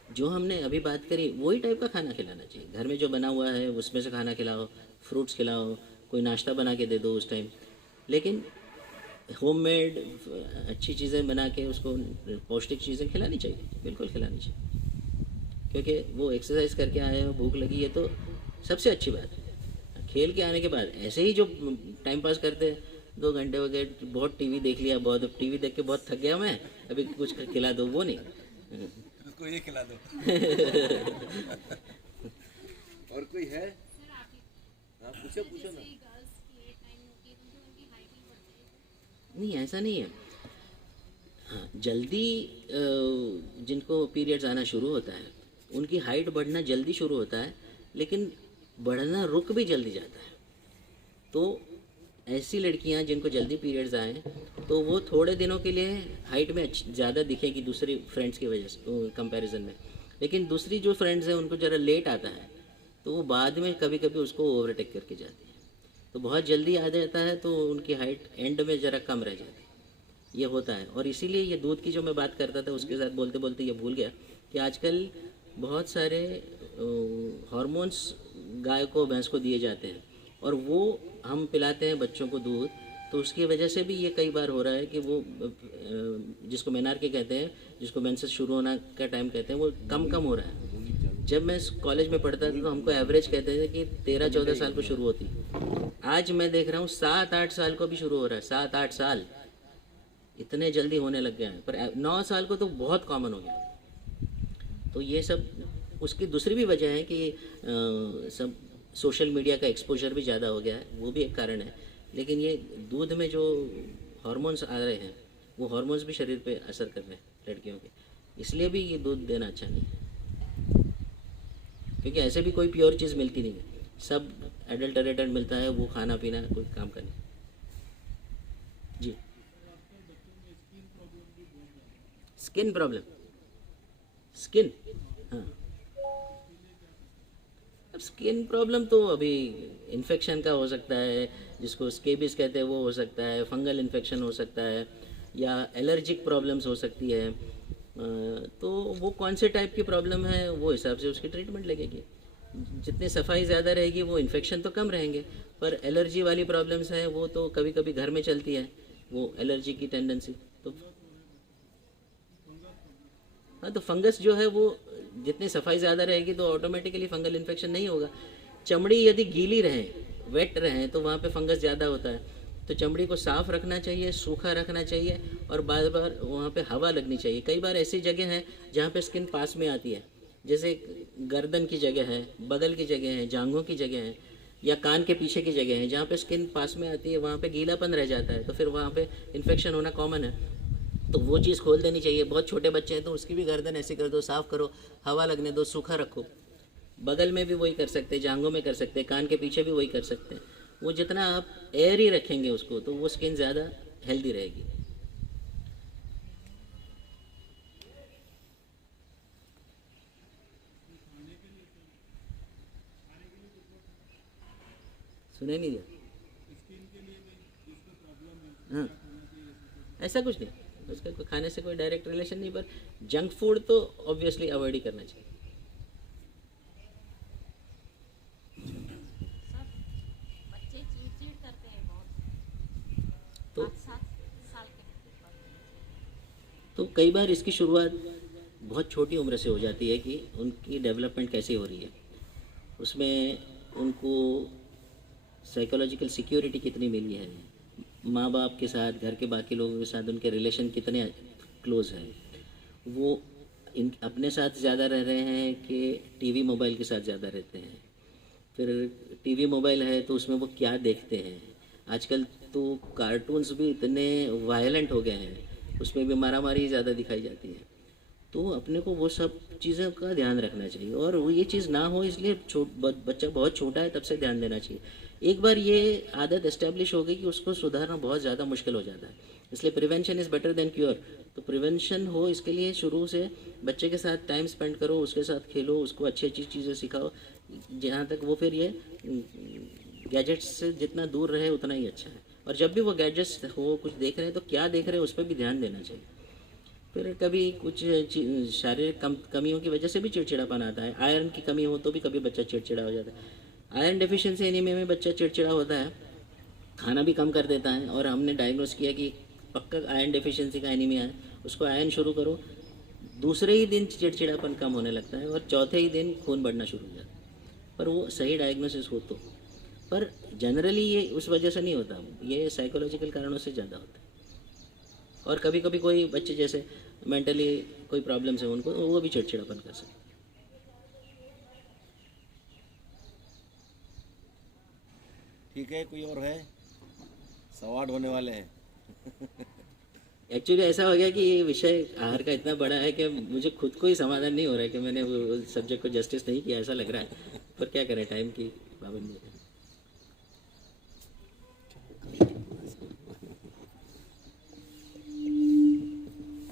जो हमने अभी बात करी वही टाइप का खाना खिलाना चाहिए। घर में जो बना हुआ है उसमें से खाना खिलाओ, फ्रूट्स खिलाओ, कोई नाश्ता बना के दे दो उस टाइम, लेकिन होममेड अच्छी चीज़ें बना के उसको पौष्टिक चीज़ें खिलानी चाहिए, बिल्कुल खिलानी चाहिए। क्योंकि वो एक्सरसाइज करके आए हैं, भूख लगी है तो सबसे अच्छी बात है। खेल के आने के बाद ऐसे ही जो टाइम पास करते हैं 2 घंटे हो गए, बहुत टीवी देख लिया, बहुत टीवी देख के बहुत थक गया मैं, अभी कुछ खिला दो, वो नहीं। उसको ये खिला दो। और कोई है? हाँ पूछो पूछो ना। नहीं ऐसा नहीं है। हाँ, जल्दी जिनको पीरियड्स आना शुरू होता है उनकी हाइट बढ़ना जल्दी शुरू होता है, लेकिन बढ़ना रुक भी जल्दी जाता है। तो ऐसी लड़कियां जिनको जल्दी पीरियड्स आए तो वो थोड़े दिनों के लिए हाइट में ज़्यादा दिखेगी दूसरी फ्रेंड्स की वजह से कंपैरिजन में, लेकिन दूसरी जो फ्रेंड्स हैं उनको ज़रा लेट आता है तो वो बाद में कभी कभी उसको ओवरटेक करके जाती है। तो बहुत जल्दी आ जाता है तो उनकी हाइट एंड में ज़रा कम रह जाती है, ये होता है। और इसीलिए ये दूध की जो मैं बात करता था उसके साथ बोलते बोलते ये भूल गया कि आजकल बहुत सारे हार्मोन्स गाय को भैंस को दिए जाते हैं और वो हम पिलाते हैं बच्चों को दूध, तो उसकी वजह से भी ये कई बार हो रहा है कि वो जिसको मेनार्की कहते हैं, जिसको मेंसेस शुरू होना का टाइम कहते हैं, वो कम कम हो रहा है। जब मैं कॉलेज में पढ़ता था तो हमको एवरेज कहते थे कि 13-14 साल को शुरू होती, आज मैं देख रहा हूँ 7-8 साल को भी शुरू हो रहा है। 7-8 साल इतने जल्दी होने लग गया है, पर 9 साल को तो बहुत कॉमन हो गया। तो ये सब उसकी दूसरी भी वजह है कि सब सोशल मीडिया का एक्सपोजर भी ज़्यादा हो गया है, वो भी एक कारण है। लेकिन ये दूध में जो हार्मोन्स आ रहे हैं वो हार्मोन्स भी शरीर पे असर कर रहे हैं लड़कियों के, इसलिए भी ये दूध देना अच्छा नहीं है। क्योंकि ऐसे भी कोई प्योर चीज़ मिलती नहीं है, सब एडल्टरेटेड मिलता है, वो खाना पीना कोई काम का नहीं। जी, स्किन प्रॉब्लम, स्किन, हाँ, अब स्किन प्रॉब्लम तो अभी इन्फेक्शन का हो सकता है, जिसको स्केबिस कहते हैं वो हो सकता है, फंगल इन्फेक्शन हो सकता है, या एलर्जिक प्रॉब्लम्स हो सकती है। तो वो कौन से टाइप की प्रॉब्लम है वो हिसाब से उसकी ट्रीटमेंट लगेगी। जितनी सफाई ज़्यादा रहेगी वो इन्फेक्शन तो कम रहेंगे, पर एलर्जी वाली प्रॉब्लम्स हैं वो तो कभी कभी घर में चलती है, वो एलर्जी की टेंडेंसी। तो हाँ, तो फंगस जो है वो जितनी सफाई ज़्यादा रहेगी तो ऑटोमेटिकली फंगल इन्फेक्शन नहीं होगा। चमड़ी यदि गीली रहे, वेट रहे, तो वहाँ पे फंगस ज़्यादा होता है। तो चमड़ी को साफ़ रखना चाहिए, सूखा रखना चाहिए, और बार बार वहाँ पे हवा लगनी चाहिए। कई बार ऐसी जगह है जहाँ पे स्किन पास में आती है, जैसे गर्दन की जगह है, बगल की जगह है, जांघों की जगह है, या कान के पीछे की जगह है, जहाँ पे स्किन पास में आती है वहाँ पे गीलापन रह जाता है, तो फिर वहाँ पे इन्फेक्शन होना कॉमन है। तो वो चीज़ खोल देनी चाहिए। बहुत छोटे बच्चे हैं तो उसकी भी गर्दन ऐसे कर दो, साफ़ करो, हवा लगने दो, सूखा रखो। बगल में भी वही कर सकते हैं, जांघों में कर सकते हैं, कान के पीछे भी वही कर सकते हैं। वो जितना आप एयर ही रखेंगे उसको तो वो स्किन ज़्यादा हेल्दी रहेगी। सुनाई नहीं दिया? हाँ, ऐसा कुछ नहीं, उसका कोई खाने से कोई डायरेक्ट रिलेशन नहीं, पर जंक फूड तो ऑब्वियसली अवॉइड ही करना चाहिए। बच्चे चिड़चिड़ करते हैं बहुत, तो 5-7 साल के। तो कई बार इसकी शुरुआत बहुत छोटी उम्र से हो जाती है कि उनकी डेवलपमेंट कैसे हो रही है, उसमें उनको साइकोलॉजिकल सिक्योरिटी कितनी मिली है, माँ बाप के साथ, घर के बाकी लोगों के साथ उनके रिलेशन कितने क्लोज हैं, वो इन अपने साथ ज़्यादा रह रहे हैं कि टीवी मोबाइल के साथ ज़्यादा रहते हैं। फिर टीवी मोबाइल है तो उसमें वो क्या देखते हैं। आजकल तो कार्टून्स भी इतने वायलेंट हो गए हैं, उसमें भी मारामारी ज़्यादा दिखाई जाती है। तो अपने को वो सब चीज़ों का ध्यान रखना चाहिए, और वो ये चीज़ ना हो इसलिए बच्चा बहुत छोटा है तब से ध्यान देना चाहिए। एक बार ये आदत एस्टेब्लिश हो गई कि उसको सुधारना बहुत ज़्यादा मुश्किल हो जाता है, इसलिए prevention is better than cure. तो प्रिवेंशन हो इसके लिए शुरू से बच्चे के साथ टाइम स्पेंड करो, उसके साथ खेलो, उसको अच्छी अच्छी चीज़ें सिखाओ, जहाँ तक वो फिर ये गैजेट्स से जितना दूर रहे उतना ही अच्छा है। और जब भी वो गैजेट्स हो कुछ देख रहे हैं तो क्या देख रहे हैं उस पर भी ध्यान देना चाहिए। फिर कभी कुछ शारीरिक कमियों की वजह से भी चिड़चिड़ापन आता है, आयरन की कमी हो तो भी कभी बच्चा चिड़चिड़ा हो जाता है। आयरन डेफिशिएंसी एनीमिया में बच्चा चिड़चिड़ा होता है, खाना भी कम कर देता है, और हमने डायग्नोस किया कि पक्का आयरन डेफिशिएंसी का एनीमिया है। उसको आयरन शुरू करो, दूसरे ही दिन चिड़चिड़ापन कम होने लगता है और चौथे ही दिन खून बढ़ना शुरू हो जाता है, पर वो सही डायग्नोसिस हो तो। पर जनरली ये उस वजह से नहीं होता, ये साइकोलॉजिकल कारणों से ज़्यादा होता है। और कभी कभी कोई बच्चे जैसे मेंटली कोई प्रॉब्लम्स है उनको, वो भी चिड़चिड़ापन कर सकते हैं। ठीक है, कोई और है? सवाल होने वाले हैं। एक्चुअली ऐसा हो गया कि ये विषय आहार का इतना बड़ा है कि मुझे खुद को ही समाधान नहीं हो रहा है कि मैंने वो सब्जेक्ट को जस्टिस नहीं किया, ऐसा लग रहा है। पर क्या करें, टाइम की पाबंदी है।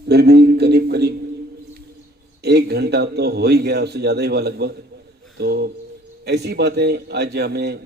फिर भी करीब करीब 1 घंटा तो हो ही गया, उससे ज़्यादा ही हुआ लगभग। तो ऐसी बातें आज हमें